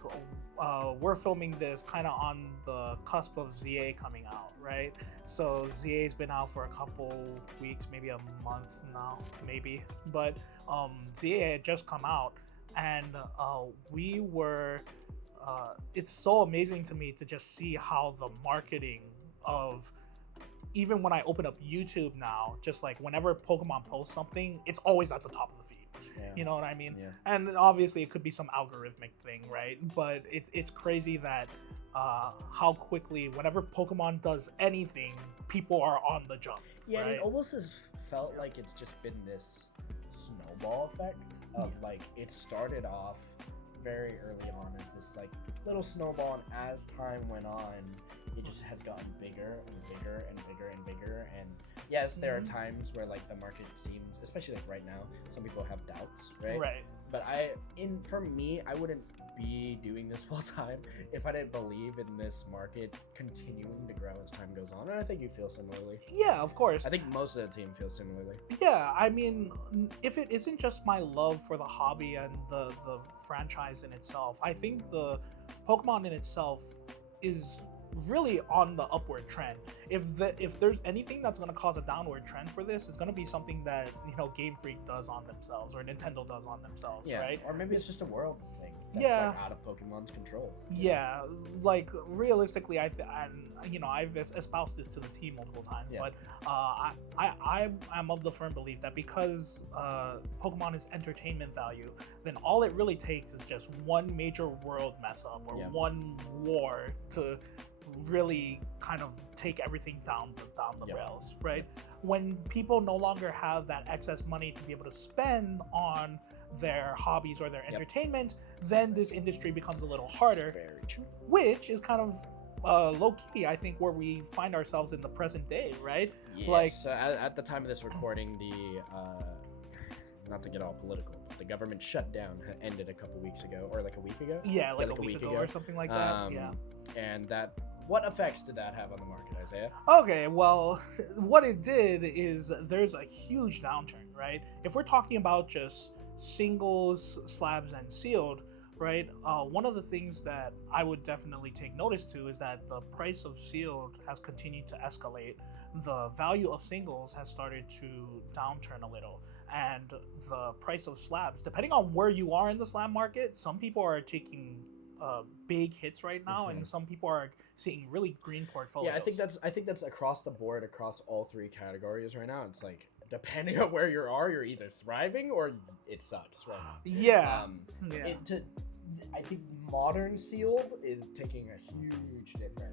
we're filming this kind of on the cusp of ZA coming out, right? So ZA's been out for a couple weeks, maybe a month now, maybe. But ZA had just come out, and we were it's so amazing to me to just see how the marketing of, even when I open up YouTube now, just like whenever Pokemon posts something, it's always at the top of the feed. Yeah. You know what I mean? Yeah. And obviously it could be some algorithmic thing, right? But it's crazy that how quickly, whenever Pokemon does anything, people are on the jump. Yeah, right? and it almost has felt like it's just been this snowball effect of like it started off very early on as this like little snowball, and as time went on, it just has gotten bigger and bigger and bigger and bigger. And yes, there are times where like the market seems, especially like right now, some people have doubts, right? Right. But for me, I wouldn't be doing this full time if I didn't believe in this market continuing to grow as time goes on. And I think you feel similarly. Yeah, of course. I think most of the team feels similarly. Yeah, I mean, if it isn't just my love for the hobby and the franchise in itself, I think the Pokemon in itself is really on the upward trend. If there's anything that's going to cause a downward trend for this, it's going to be something that, you know, Game Freak does on themselves, or Nintendo does on themselves, Yeah, right? or maybe it's just a world thing that's Yeah. like out of Pokemon's control. Yeah, like realistically, I've espoused this to the team multiple times, Yeah. but I'm of the firm belief that because Pokemon is entertainment value, then all it really takes is just one major world mess up or one war to really kind of take everything down the rails, right? When people no longer have that excess money to be able to spend on their hobbies or their entertainment, then this industry becomes a little harder. Very true. Which is kind of low-key, I think, where we find ourselves in the present day, right? Yes. Like, So at the time of this recording, the not to get all political, but the government shutdown ended a couple weeks ago, or like a week ago. yeah, like a week ago or something like that. Yeah. And what effects did that have on the market, Isaiah? Okay, well, what it did is there's a huge downturn, right? If we're talking about just singles, slabs, and sealed, right? One of the things that I would definitely take notice to is that the price of sealed has continued to escalate. The value of singles has started to downturn a little, and the price of slabs, depending on where you are in the slab market, some people are taking big hits right now, and some people are seeing really green portfolios. Yeah, I think that's across the board, across all three categories right now. It's like depending on where you are, you're either thriving or it sucks right now. Yeah. I think modern sealed is taking a huge dip right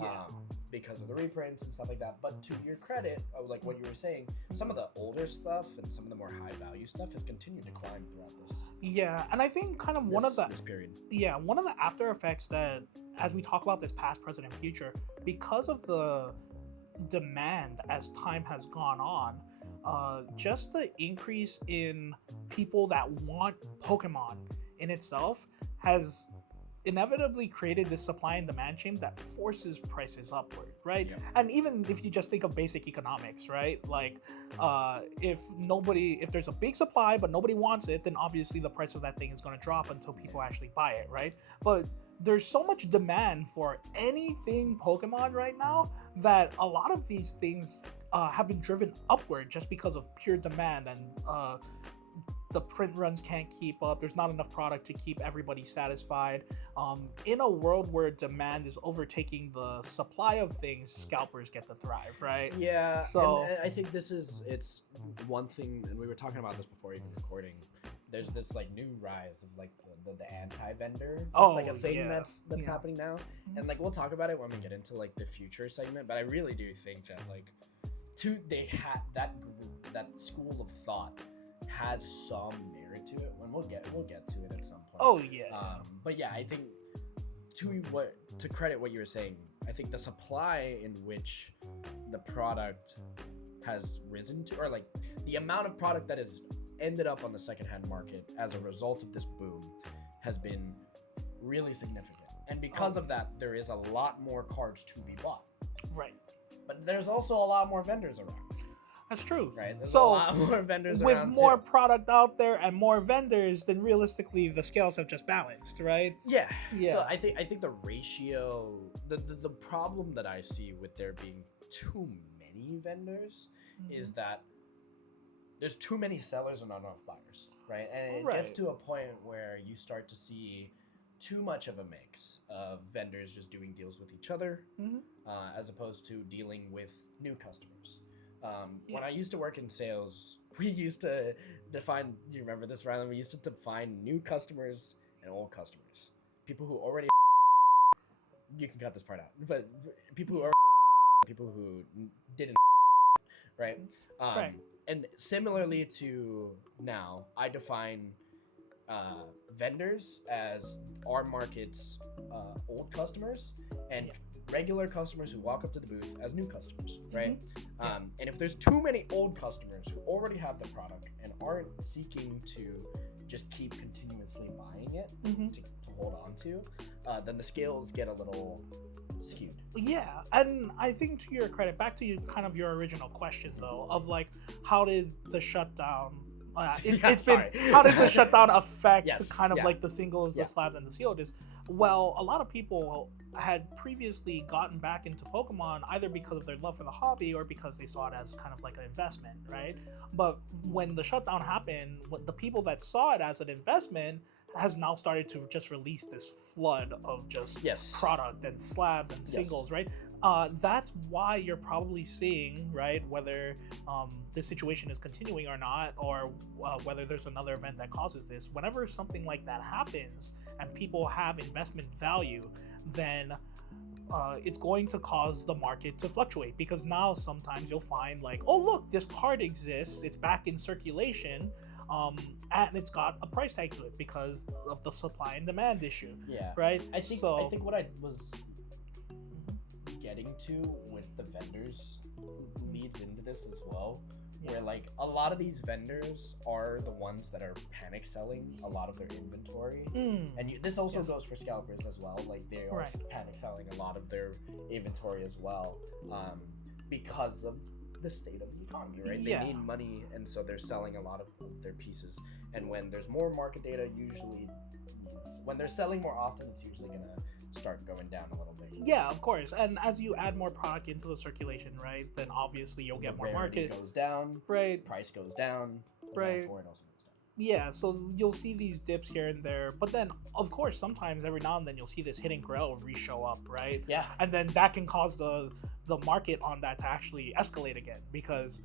now. Because of the reprints and stuff like that. But to your credit, like what you were saying, some of the older stuff and some of the more high value stuff has continued to climb throughout this. Yeah, and I think kind of this period. Yeah, one of the after effects that, as we talk about this past, present, and future, because of the demand as time has gone on, just the increase in people that want Pokemon in itself has inevitably created this supply and demand chain that forces prices upward, right? Yeah. And even if you just think of basic economics, right? Like, if there's a big supply but nobody wants it, then obviously the price of that thing is going to drop until people actually buy it, right? But there's so much demand for anything Pokemon right now that a lot of these things have been driven upward just because of pure demand, and the print runs can't keep up. There's not enough product to keep everybody satisfied. In a world where demand is overtaking the supply of things, scalpers get to thrive, right? Yeah. So and I think it's one thing, and we were talking about this before even recording. There's this like new rise of like the anti-vendor. It's like a thing that's happening now, and like we'll talk about it when we get into like the future segment. But I really do think that like that school of thought has some merit to it. When we'll get to it at some point. Oh yeah. But yeah, I think to credit what you were saying, I think the supply in which the product has risen to, or like the amount of product that has ended up on the secondhand market as a result of this boom, has been really significant. And because of that, there is a lot more cards to be bought. Right. But there's also a lot more vendors around. That's true. Right. There's So a lot more vendors with around more too. product out there and more vendors, then realistically the scales have just balanced, right? Yeah. Yeah. So I think the ratio, the problem that I see with there being too many vendors is that there's too many sellers and not enough buyers, right? And it gets to a point where you start to see too much of a mix of vendors just doing deals with each other, as opposed to dealing with new customers. When I used to work in sales, we used to define, you remember this, Rylan? We used to define new customers and old customers. People who already, you can cut this part out, but people who already, people who didn't, right? Right. And similarly to now, I define vendors as our market's old customers, and regular customers who walk up to the booth as new customers, right? And if there's too many old customers who already have the product and aren't seeking to just keep continuously buying it to hold on to, then the scales get a little skewed. Yeah, and I think to your credit, back to kind of your original question though, of like, how did the shutdown? How did the shutdown affect kind of like the singles, the slabs, and the sealed? Is well, a lot of people had previously gotten back into Pokemon either because of their love for the hobby or because they saw it as kind of like an investment, right? But when the shutdown happened, the people that saw it as an investment has now started to just release this flood of just product and slabs and singles, right? That's why you're probably seeing, right, whether this situation is continuing or not, or whether there's another event that causes this. Whenever something like that happens and people have investment value, then it's going to cause the market to fluctuate, because now sometimes you'll find like, oh look, this card exists, it's back in circulation, and it's got a price tag to it because of the supply and demand issue. Yeah. Right. I think what I was getting to with the vendors leads into this as well, where like a lot of these vendors are the ones that are panic selling a lot of their inventory, and this also goes for scalpers as well. Like they are panic selling a lot of their inventory as well, because of the state of the economy, right? They need money, and so they're selling a lot of their pieces. And when there's more market data, usually when they're selling more often, it's usually gonna start going down a little bit. Yeah, of course. And as you add more product into the circulation, right, then obviously you'll get more market. Goes down, right? Price goes down, right? For it also goes down. Yeah, so you'll see these dips here and there, but then of course sometimes every now and then you'll see this hidden grail re-show up, right? Yeah. And then that can cause the market on that to actually escalate again, because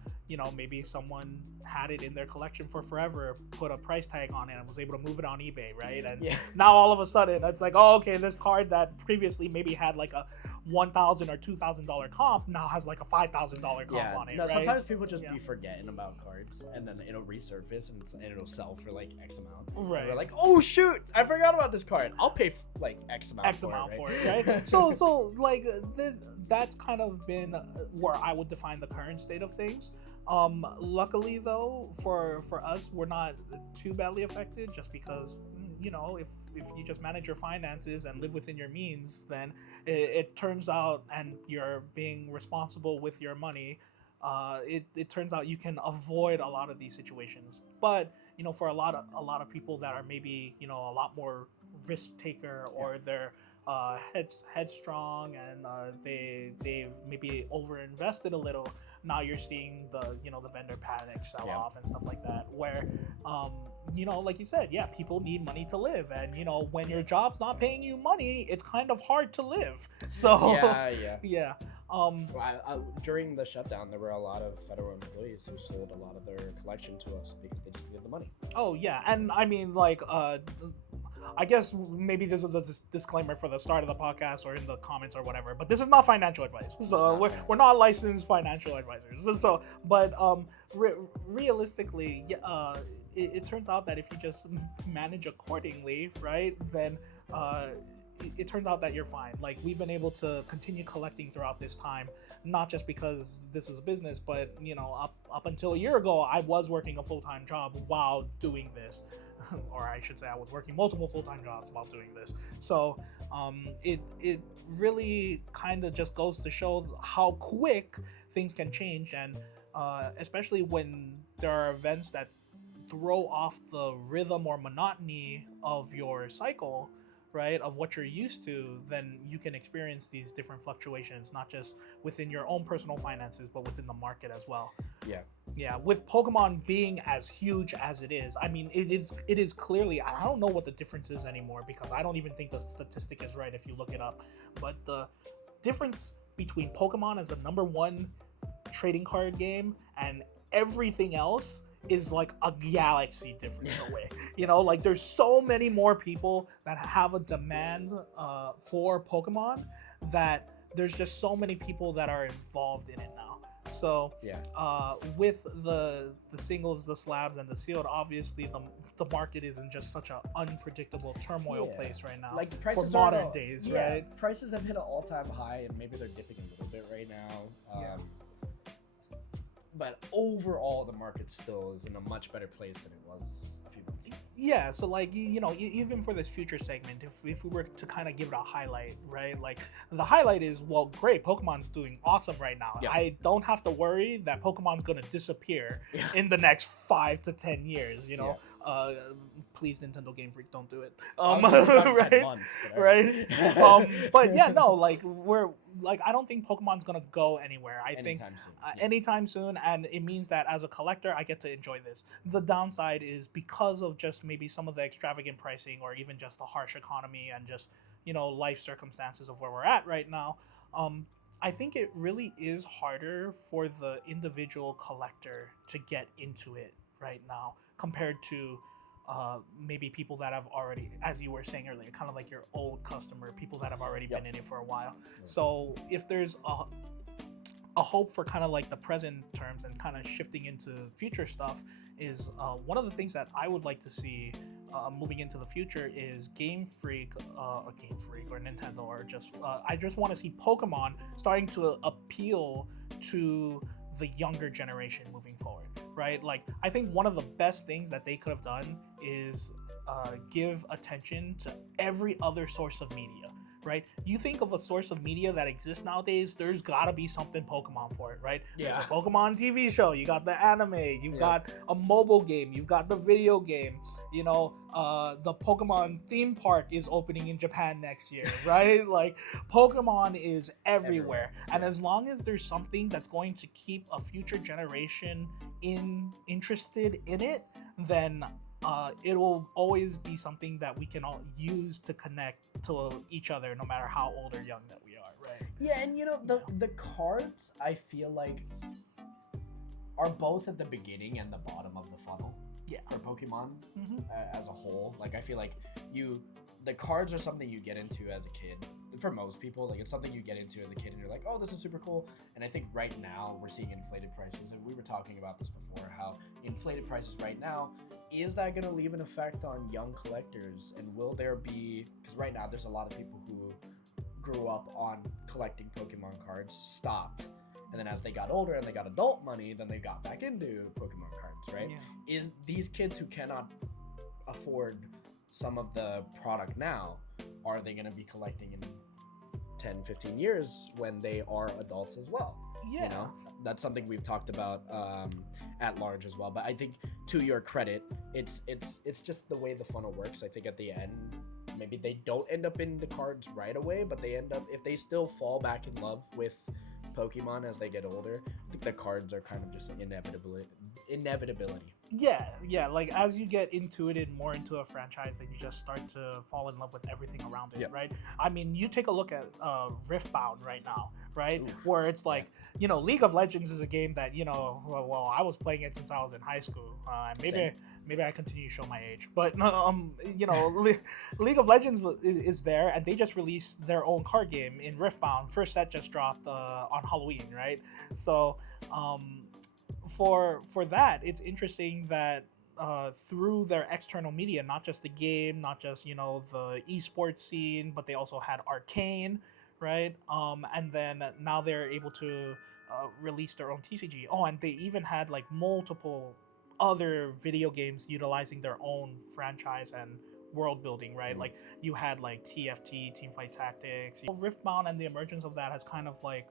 maybe someone had it in their collection for forever, put a price tag on it, and was able to move it on eBay, right? And now all of a sudden it's like, oh, okay, this card that previously maybe had like a $1,000 or $2,000 comp now has like a $5,000 comp on it. No, right? Sometimes people just be forgetting about cards, and then it'll resurface and it'll sell for like X amount. Right. And we're like, oh shoot, I forgot about this card. I'll pay like X amount for it, right? So like that's kind of been where I would define the current state of things. Luckily though, for us, we're not too badly affected, just because if you just manage your finances and live within your means, then it turns out, and you're being responsible with your money. It turns out you can avoid a lot of these situations. But for a lot of people that are maybe a lot more risk taker, or they're headstrong, and they've maybe over invested a little. Now you're seeing the vendor panic sell off and stuff like that, where like you said, yeah, people need money to live, and when your job's not paying you money, it's kind of hard to live. So yeah. During the shutdown, there were a lot of federal employees who sold a lot of their collection to us because they just needed the money. Oh yeah, and I mean, like, I guess maybe this was a disclaimer for the start of the podcast or in the comments or whatever, but this is not financial advice. So we're not licensed financial advisors. So, but realistically, it turns out that if you just manage accordingly, right, then it turns out that you're fine. Like, we've been able to continue collecting throughout this time, not just because this is a business, but up until a year ago, I was working a full-time job while doing this. Or I should say I was working multiple full-time jobs while doing this. So it really kind of just goes to show how quick things can change, and especially when there are events that throw off the rhythm or monotony of your cycle, right, of what you're used to, then you can experience these different fluctuations, not just within your own personal finances, but within the market as well. Yeah, with Pokemon being as huge as it is, I mean, it is clearly, I don't know what the difference is anymore, because I don't even think the statistic is right if you look it up, but the difference between Pokemon as a number one trading card game and everything else is like a galaxy difference away. Like, there's so many more people that have a demand for Pokemon, that there's just so many people that are involved in it now. So with the singles, the slabs, and the sealed, obviously the market is in just such an unpredictable turmoil place right now. Like, prices for modern days, right? Prices have hit an all-time high, and maybe they're dipping a little bit right now. But overall, the market still is in a much better place than it was a few months ago. Yeah, so like, even for this future segment, if we were to kind of give it a highlight, right? Like, the highlight is, well, great, Pokemon's doing awesome right now. I don't have to worry that Pokemon's gonna disappear in the next 5 to 10 years. Please, Nintendo Game Freak, don't do it. Right? 10 months, but right. But yeah, no, like, I don't think Pokemon's gonna go anywhere. I think anytime soon, and it means that as a collector, I get to enjoy this. The downside is because of just maybe some of the extravagant pricing, or even just the harsh economy, and just life circumstances of where we're at right now. I think it really is harder for the individual collector to get into it right now, compared to maybe people that have already, as you were saying earlier, kind of like your old customer, people that have already been in it for a while. So if there's a hope for kind of like the present terms and kind of shifting into future stuff, is one of the things that I would like to see moving into the future is Game Freak or Nintendo, or just I just want to see Pokemon starting to appeal to the younger generation moving forward, right? Like, I think one of the best things that they could have done is give attention to every other source of media, right? You think of a source of media that exists nowadays, there's gotta be something Pokemon for it, right? There's a Pokemon TV show, you got the anime, you've got a mobile game, you've got the video game, the Pokemon theme park is opening in Japan next year, right? Like, Pokemon is everywhere. And as long as there's something that's going to keep a future generation interested in it, then it will always be something that we can all use to connect to each other, no matter how old or young that we are, right? Yeah, and the cards, I feel like, are both at the beginning and the bottom of the funnel. For Pokemon as a whole. Like, I feel like the cards are something you get into as a kid. For most people, like, it's something you get into as a kid, and you're like, oh, this is super cool. And I think right now we're seeing inflated prices, and we were talking about this before, how inflated prices right now, is that going to leave an effect on young collectors? And will there be, because right now there's a lot of people who grew up on collecting Pokemon cards, stopped, and then as they got older and they got adult money, then they got back into Pokemon cards, right? Yeah. Is these kids who cannot afford some of the product now, are they going to be collecting in 10, 15 years when they are adults as well? Yeah. You know, that's something we've talked about at large as well. But I think, to your credit, it's just the way the funnel works. I think at the end, maybe they don't end up in the cards right away, but they end up, if they still fall back in love with Pokemon as they get older, I think the cards are kind of just inevitability. Yeah, like as you get more into a franchise, then you just start to fall in love with everything around it, right? I mean, you take a look at Riftbound right now, right? Ooh. Where it's like, you know, League of Legends is a game that, you know, well, I was playing it since I was in high school. Maybe I continue to show my age, but you know, League of Legends is there, and they just released their own card game in Riftbound. First set just dropped on Halloween, right? So for that, it's interesting that through their external media, not just the game, not just, you know, the esports scene, but they also had Arcane, right? And then now they're able to release their own TCG. Oh, and they even had like multiple other video games utilizing their own franchise and world building, right? Like you had like TFT, Teamfight Tactics. Riftbound and the emergence of that has kind of like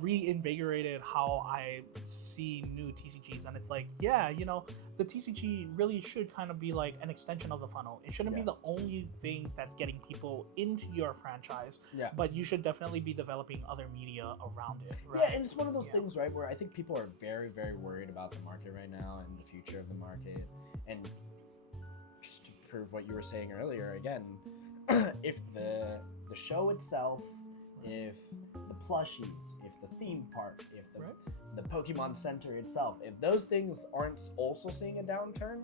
reinvigorated how I see new TCGs, and it's like, yeah, you know, the TCG really should kind of be like an extension of the funnel. It shouldn't be the only thing that's getting people into your franchise, but you should definitely be developing other media around it, right? Yeah, and it's one of those things, right, where I think people are very, very worried about the market right now and the future of the market. And just to prove what you were saying earlier, again, if the show itself, if the plushies, if the theme park, if the Pokemon Center itself, if those things aren't also seeing a downturn,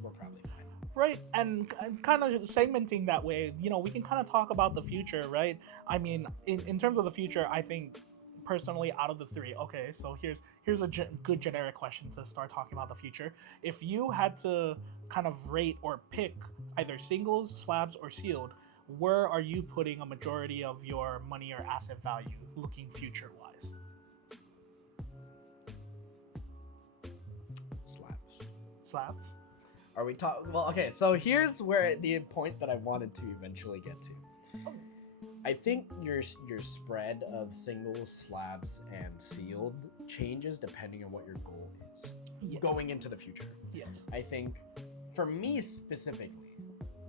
we're probably fine. Right, and kind of segmenting that way, you know, we can kind of talk about the future, right? I mean, in terms of the future, I think personally, out of the three, okay, so here's a good generic question to start talking about the future. If you had to kind of rate or pick either singles, slabs, or sealed, where are you putting a majority of your money or asset value looking future-wise? Slabs? Are we talking? Well, okay, so here's where the point that I wanted to eventually get to. I think your spread of singles, slabs, and sealed changes depending on what your goal is going into the future. Yes. I think for me specifically,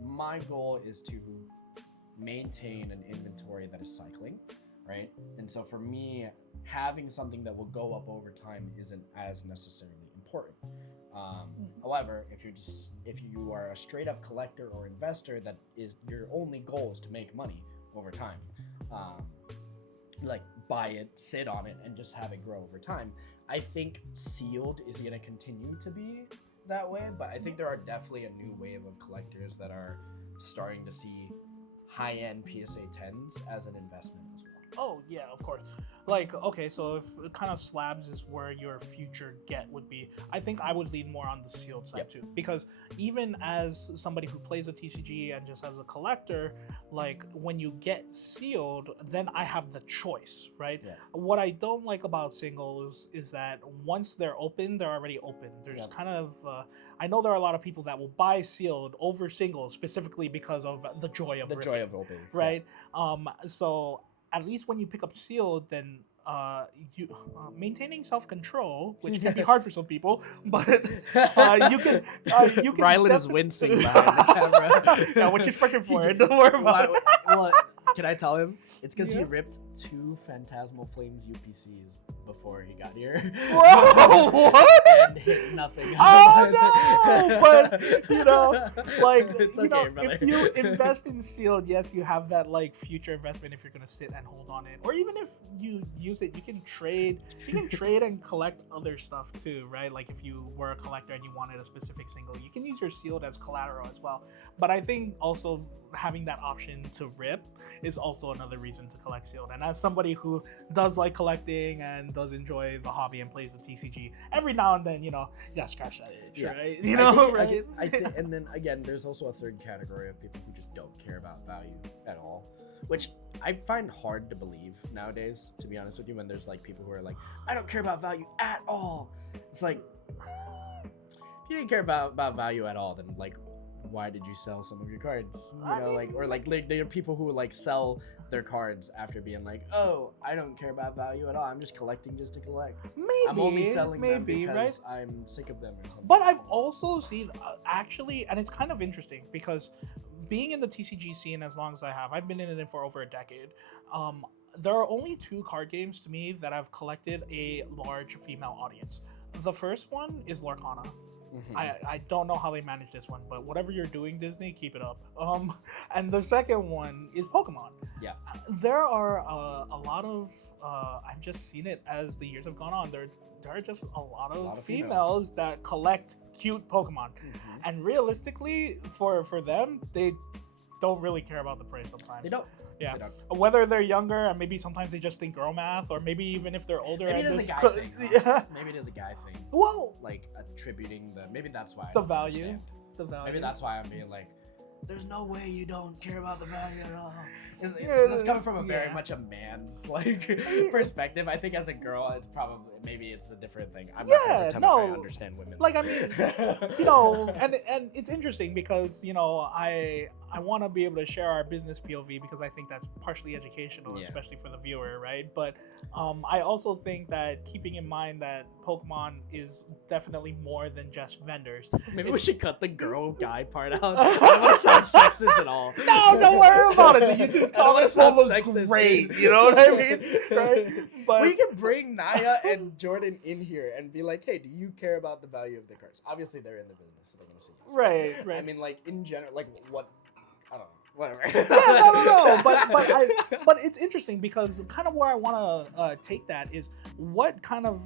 my goal is to maintain an inventory that is cycling, right? And so for me, having something that will go up over time isn't as necessarily important. However, if you are a straight up collector or investor, that is your only goal is to make money over time, like buy it, sit on it, and just have it grow over time. I think sealed is going to continue to be that way, but I think there are definitely a new wave of collectors that are starting to see high-end PSA 10s as an investment as well. Oh, yeah, of course. Like, okay, so if kind of slabs is where your future get would be, I think I would lean more on the sealed side too. Because even as somebody who plays a TCG and just as a collector, like when you get sealed, then I have the choice, right? Yeah. What I don't like about singles is that once they're open, they're already open. There's kind of, I know there are a lot of people that will buy sealed over singles specifically because of the joy of joy of opening, right? So at least when you pick up sealed, then you maintaining self-control, which can be hard for some people, but you can. Rylan is wincing behind the camera. Yeah, which is freaking for don't worry about it. Well, can I tell him? It's because he ripped 2 Phantasmal Flames UPCs before he got here. Bro, what? And hit nothing. Oh no! But you know, like it's you know, brother. if you invest in sealed, yes, you have that like future investment if you're gonna sit and hold on it, or even if you use it, you can trade. You can trade and collect other stuff too, right? Like if you were a collector and you wanted a specific single, you can use your sealed as collateral as well. But I think also having that option to rip is also another reason to collect sealed. And as somebody who does like collecting and does enjoy the hobby and plays the TCG, every now and then, you know, you gotta scratch that itch, right? You know, I think, and then again, there's also a third category of people who just don't care about value at all. which I find hard to believe nowadays, to be honest with you, when there's like people who are like, I don't care about value at all. It's like, if you didn't care about value at all, then like, why did you sell some of your cards? You know, like, or like there are people who like sell their cards after being like, oh, I don't care about value at all. I'm just collecting just to collect. I'm only selling them because I'm sick of them or something. But I've also seen actually, and it's kind of interesting because being in the TCG scene as long as I have, I've been in it for over a decade. There are only 2 card games to me that have collected a large female audience. The first one is Lorcana. Mm-hmm. I don't know how they manage this one, but whatever you're doing, Disney, keep it up. And the second one is Pokemon. Yeah. There are a lot of I've just seen it as the years have gone on. There are just a lot of females that collect cute Pokemon, and realistically, for them, they don't really care about the price sometimes. They don't. Yeah, whether they're younger and maybe sometimes they just think girl math, or maybe even if they're older. Maybe and it is a guy thing. Yeah. Maybe it is a guy thing. Well, like attributing maybe that's why the value. Maybe that's why I'm being like, there's no way you don't care about the value at all. That's coming from a very much a man's like perspective. I think as a girl, it's probably maybe it's a different thing. I'm not gonna pretend I understand women. Like I mean, and it's interesting because I want to be able to share our business POV because I think that's partially educational, especially for the viewer, right? But I also think that keeping in mind that Pokemon is definitely more than just vendors. Maybe we should cut the girl guy part out. I don't want to sound sexist at all. No, don't worry about it. The YouTube comments will look great. You know what I mean? Right? But we can bring Naya and Jordan in here and be like, hey, do you care about the value of the cards? Obviously, they're in the business, so they're gonna see this. Right. I mean, like in general, like what. I don't know. Whatever. Yeah, no. But it's interesting because kind of where I want to take that is what kind of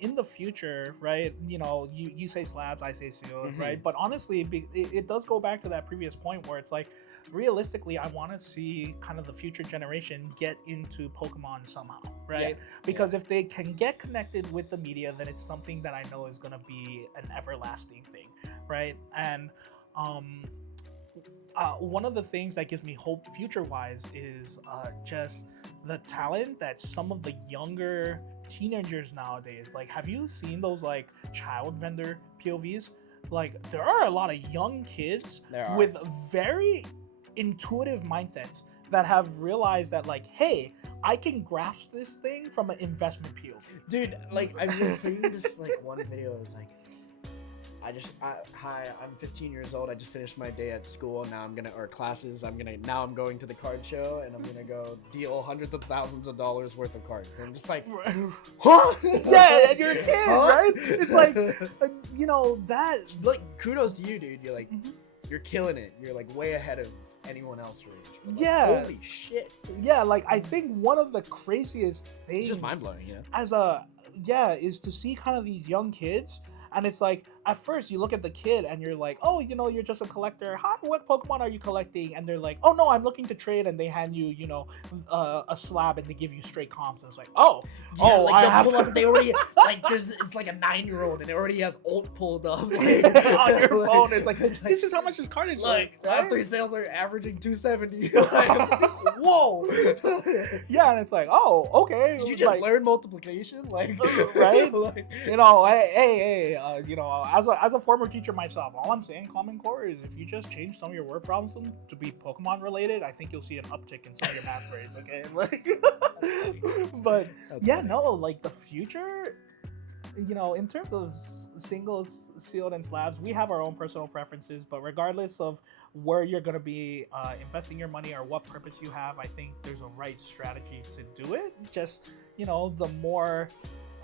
in the future, right? You say slabs, I say sealed, right? But honestly, it does go back to that previous point where it's like, realistically, I want to see kind of the future generation get into Pokemon somehow, right? Yeah. Because if they can get connected with the media, then it's something that I know is going to be an everlasting thing, right? And one of the things that gives me hope future-wise is just the talent that some of the younger teenagers nowadays, like, have you seen those like child vendor POVs? Like, there are a lot of young kids with very intuitive mindsets that have realized that, like, hey, I can grasp this thing from an investment POV. Dude, like, I was seeing this like one video. It was like, hi, I'm 15 years old. I just finished my day at school. Now I'm going to the card show and I'm gonna go deal hundreds of thousands of dollars worth of cards. And I'm just like, huh? Yeah, and you're a kid, right? It's like, that. Like, kudos to you, dude. You're like, you're killing it. You're like way ahead of anyone else your age. But, like, holy shit. Yeah, like I think one of the craziest things. It's just mind blowing, is to see kind of these young kids. And it's like, at first you look at the kid and you're like, oh, you're just a collector. Hi, what Pokemon are you collecting? And they're like, oh no, I'm looking to trade. And they hand you, a slab and they give you straight comps. And it's like, like pull up. They already it's like a 9-year-old and it already has ult pulled up like, on your phone. It's like, this is how much this card is. Like, last 3 sales are averaging 270. Like, whoa. Yeah, and it's like, oh, okay. Did you just learn multiplication? Like, right? Like, hey. As a former teacher myself, all I'm saying, Common Core, is if you just change some of your word problems to be Pokemon related, I think you'll see an uptick in some of your math grades. Okay, like, but that's funny. Like the future, in terms of singles, sealed, and slabs, we have our own personal preferences. But regardless of where you're going to be investing your money or what purpose you have, I think there's a right strategy to do it. Just the more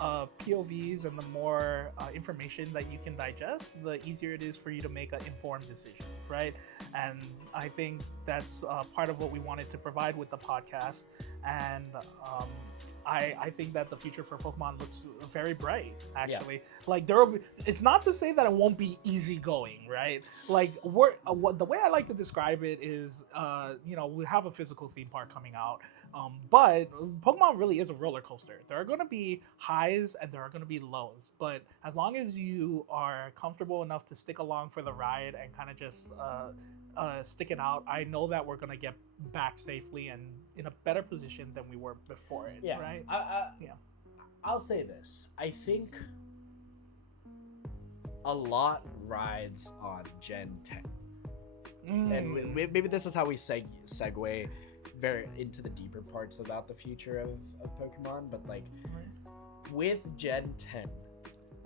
POVs and the more information that you can digest, the easier it is for you to make an informed decision, right? And I think that's part of what we wanted to provide with the podcast. And I think that the future for Pokemon looks very bright, actually. Yeah. Like, it's not to say that it won't be easygoing, right? Like, the way I like to describe it is, we have a physical theme park coming out. But Pokemon really is a roller coaster. There are going to be highs and there are going to be lows. But as long as you are comfortable enough to stick along for the ride and kind of just stick it out. I know that we're gonna get back safely and in a better position than we were before it. Yeah. Right. Yeah. I'll say this. I think a lot rides on Gen 10. And maybe this is how we segue very into the deeper parts about the future of Pokemon. But like with Gen 10,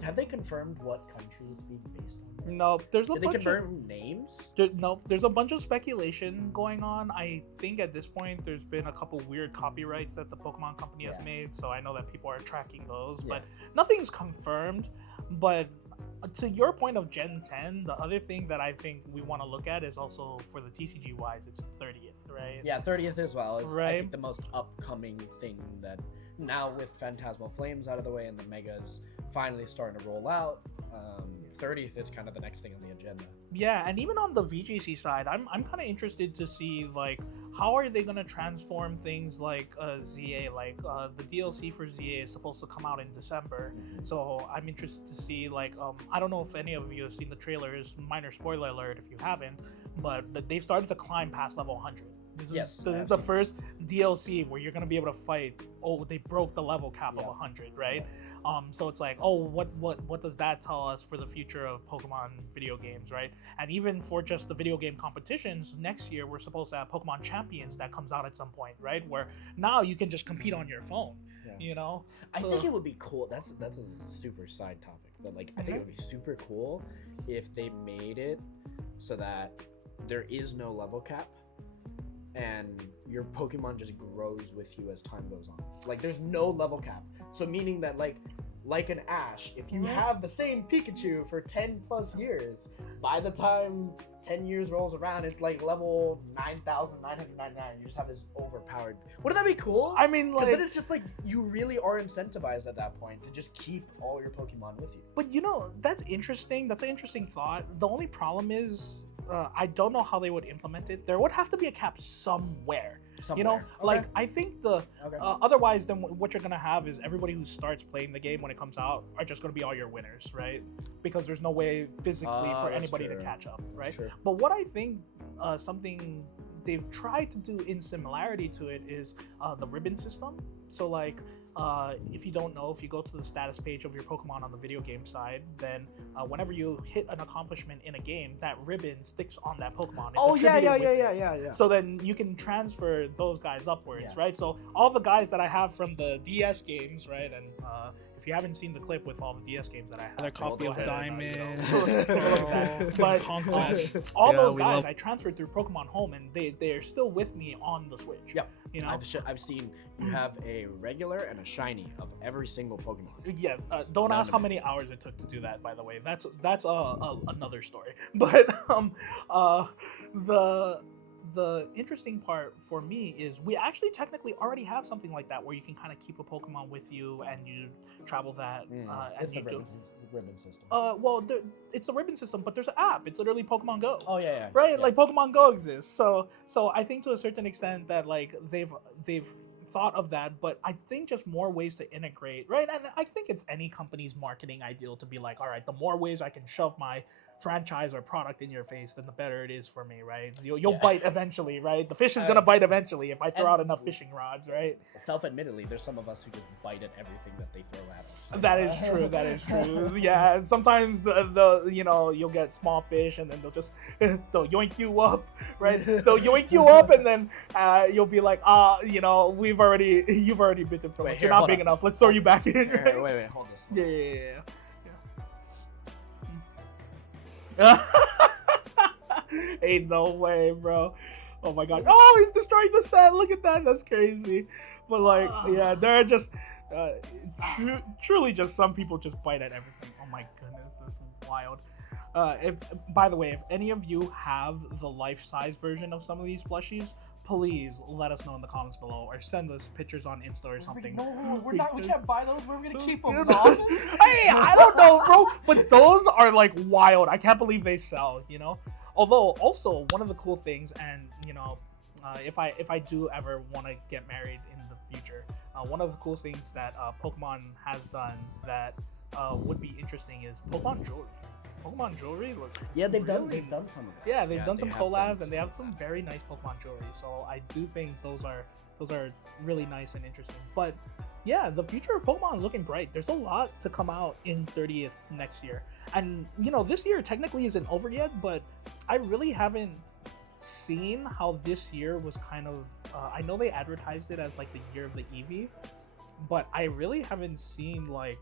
have they confirmed what country it's being based on? No, there's a Did they bunch confirm names? No, there's a bunch of speculation going on. I think at this point there's been a couple weird copyrights that the Pokemon company has made, so I know that people are tracking those, but nothing's confirmed. But to your point of Gen 10, the other thing that I think we want to look at is also for the TCG wise, it's 30th, right? Yeah, 30th as well is Right. I think the most upcoming thing that now with Phantasmal Flames out of the way and the Megas finally starting to roll out, 30th is kind of the next thing on the agenda. Yeah, and even on the VGC side, I'm kind of interested to see like how are they gonna transform things like ZA, like the DLC for ZA is supposed to come out in December, so I'm interested to see like I don't know if any of you have seen the trailers. Minor spoiler alert if you haven't, but they've started to climb past level 100. This is the first DLC where you're gonna be able to fight. Oh, they broke the level cap of 100, right? So it's like, oh, what does that tell us for the future of Pokemon video games, right? And even for just the video game competitions, next year we're supposed to have Pokemon Champions that comes out at some point, right? Where now you can just compete on your phone, you know? I think it would be cool. That's a super side topic, but like I think it would be super cool if they made it so that there is no level cap and your Pokemon just grows with you as time goes on. Like there's no level cap. So meaning that like an Ash, if you have the same Pikachu for 10 plus years, by the time 10 years rolls around, it's like level 9,999. You just have this overpowered. Wouldn't that be cool? I mean, like, then it's just like you really are incentivized at that point to just keep all your Pokemon with you. but you know, that's interesting. That's an interesting thought. The only problem is I don't know how they would implement it. There would have to be a cap somewhere. You know, like I think otherwise then what you're gonna have is everybody who starts playing the game when it comes out are just gonna be all your winners, right? Because there's no way physically for anybody to catch up, right? But what I think something they've tried to do in similarity to it is the ribbon system. So like if you don't know, if you go to the status page of your Pokemon on the video game side, then whenever you hit an accomplishment in a game, that ribbon sticks on that Pokemon. It's attributed with it. So then you can transfer those guys upwards, right? So all the guys that I have from the DS games, right? And if you haven't seen the clip with all the DS games that I have, their copy of Diamond, but Conquest, all those guys I transferred through Pokemon Home, and they are still with me on the Switch. Yep. You know, I've seen you have a regular and a shiny of every single Pokemon. Yes. Don't ask how many hours it took to do that. By the way, that's another story. But the interesting part for me is we actually technically already have something like that where you can kind of keep a Pokemon with you and you travel that. It's the ribbon system. Well, it's the ribbon system, but there's an app. It's literally Pokemon Go. Oh yeah. Right, like Pokemon Go exists. So I think to a certain extent that like they've thought of that, but I think just more ways to integrate, right? And I think it's any company's marketing ideal to be like, all right, the more ways I can shove my franchise or product in your face, then the better it is for me, right? You'll bite eventually, right? The fish is gonna bite eventually if I throw out enough fishing rods, right? Self-admittedly, there's some of us who just bite at everything that they throw at us. That is true. That is true. Yeah. Sometimes the you know, you'll get small fish and then they'll yoink you up, right? They'll yoink you up and then you'll be like, you know, you've already bitten from us. You're not big enough. Let's throw you back in. Wait, hold this. Yeah. Ain't no way, bro. Oh my god. Oh, he's destroying the set. Look at that. That's crazy. But like, yeah, there are just truly just some people just bite at everything. Oh my goodness, that's wild. By the way, if any of you have the life-size version of some of these plushies, please let us know in the comments below or send us pictures on Insta or something. No, we can't buy those. We're gonna keep them. Hey, I don't know, bro, but those are like wild. I can't believe they sell, you know? Although, also, one of the cool things, and you know, if I do ever want to get married in the future, one of the cool things that Pokemon has done that would be interesting is Pokemon jewelry. Pokemon jewelry looks. Yeah, they've done really- some of it. Yeah, they've done they some have collabs done and they have of some that. very nice Pokemon jewelry. So I do think those are really nice and interesting. But yeah, the future of Pokemon is looking bright. There's a lot to come out in 30th next year. And this year technically isn't over yet, but I really haven't seen how this year was kind of I know they advertised it as like the year of the Eevee, but I really haven't seen like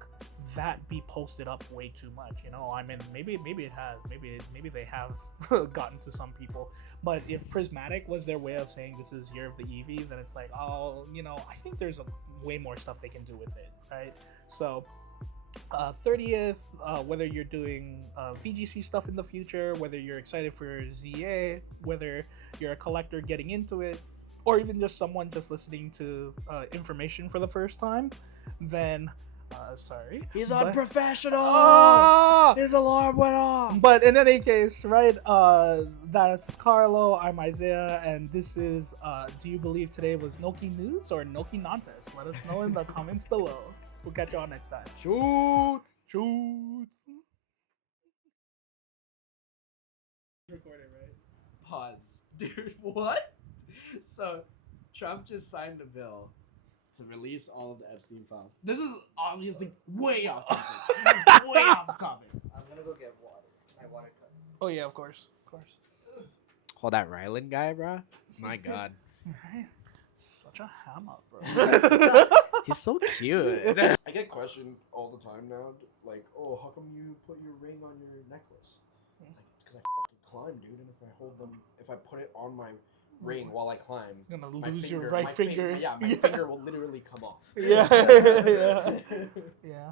that be posted up way too much. I mean, maybe it has, maybe they have gotten to some people, but if Prismatic was their way of saying this is year of the Eevee, then it's like, oh, I think there's way more stuff they can do with it, right? So 30th, whether you're doing VGC stuff in the future, whether you're excited for ZA, whether you're a collector getting into it, or even just someone just listening to information for the first time, then sorry. He's but- unprofessional. Ah! His alarm went off. But in any case, right? That's Carlo. I'm Isaiah, and this is. Do you believe today was Noki news or Noki nonsense? Let us know in the comments below. We'll catch y'all next time. Shoot. Recording, right? Pause. Dude, what? So, Trump just signed a bill to release all of the Epstein files. This is obviously way off topic. Way off topic. I'm gonna go get water. My water cup. Oh yeah, of course. Hold that Ryland guy, bro. My God. Right. Such a hammer, bro. He's so cute. I get questioned all the time now, like, oh, how come you put your ring on your necklace? It's like, it's because I fucking climb, dude, and if I put it on my ring while I climb, You're gonna my lose your finger- right my finger. my finger will literally come off. Yeah. Yeah.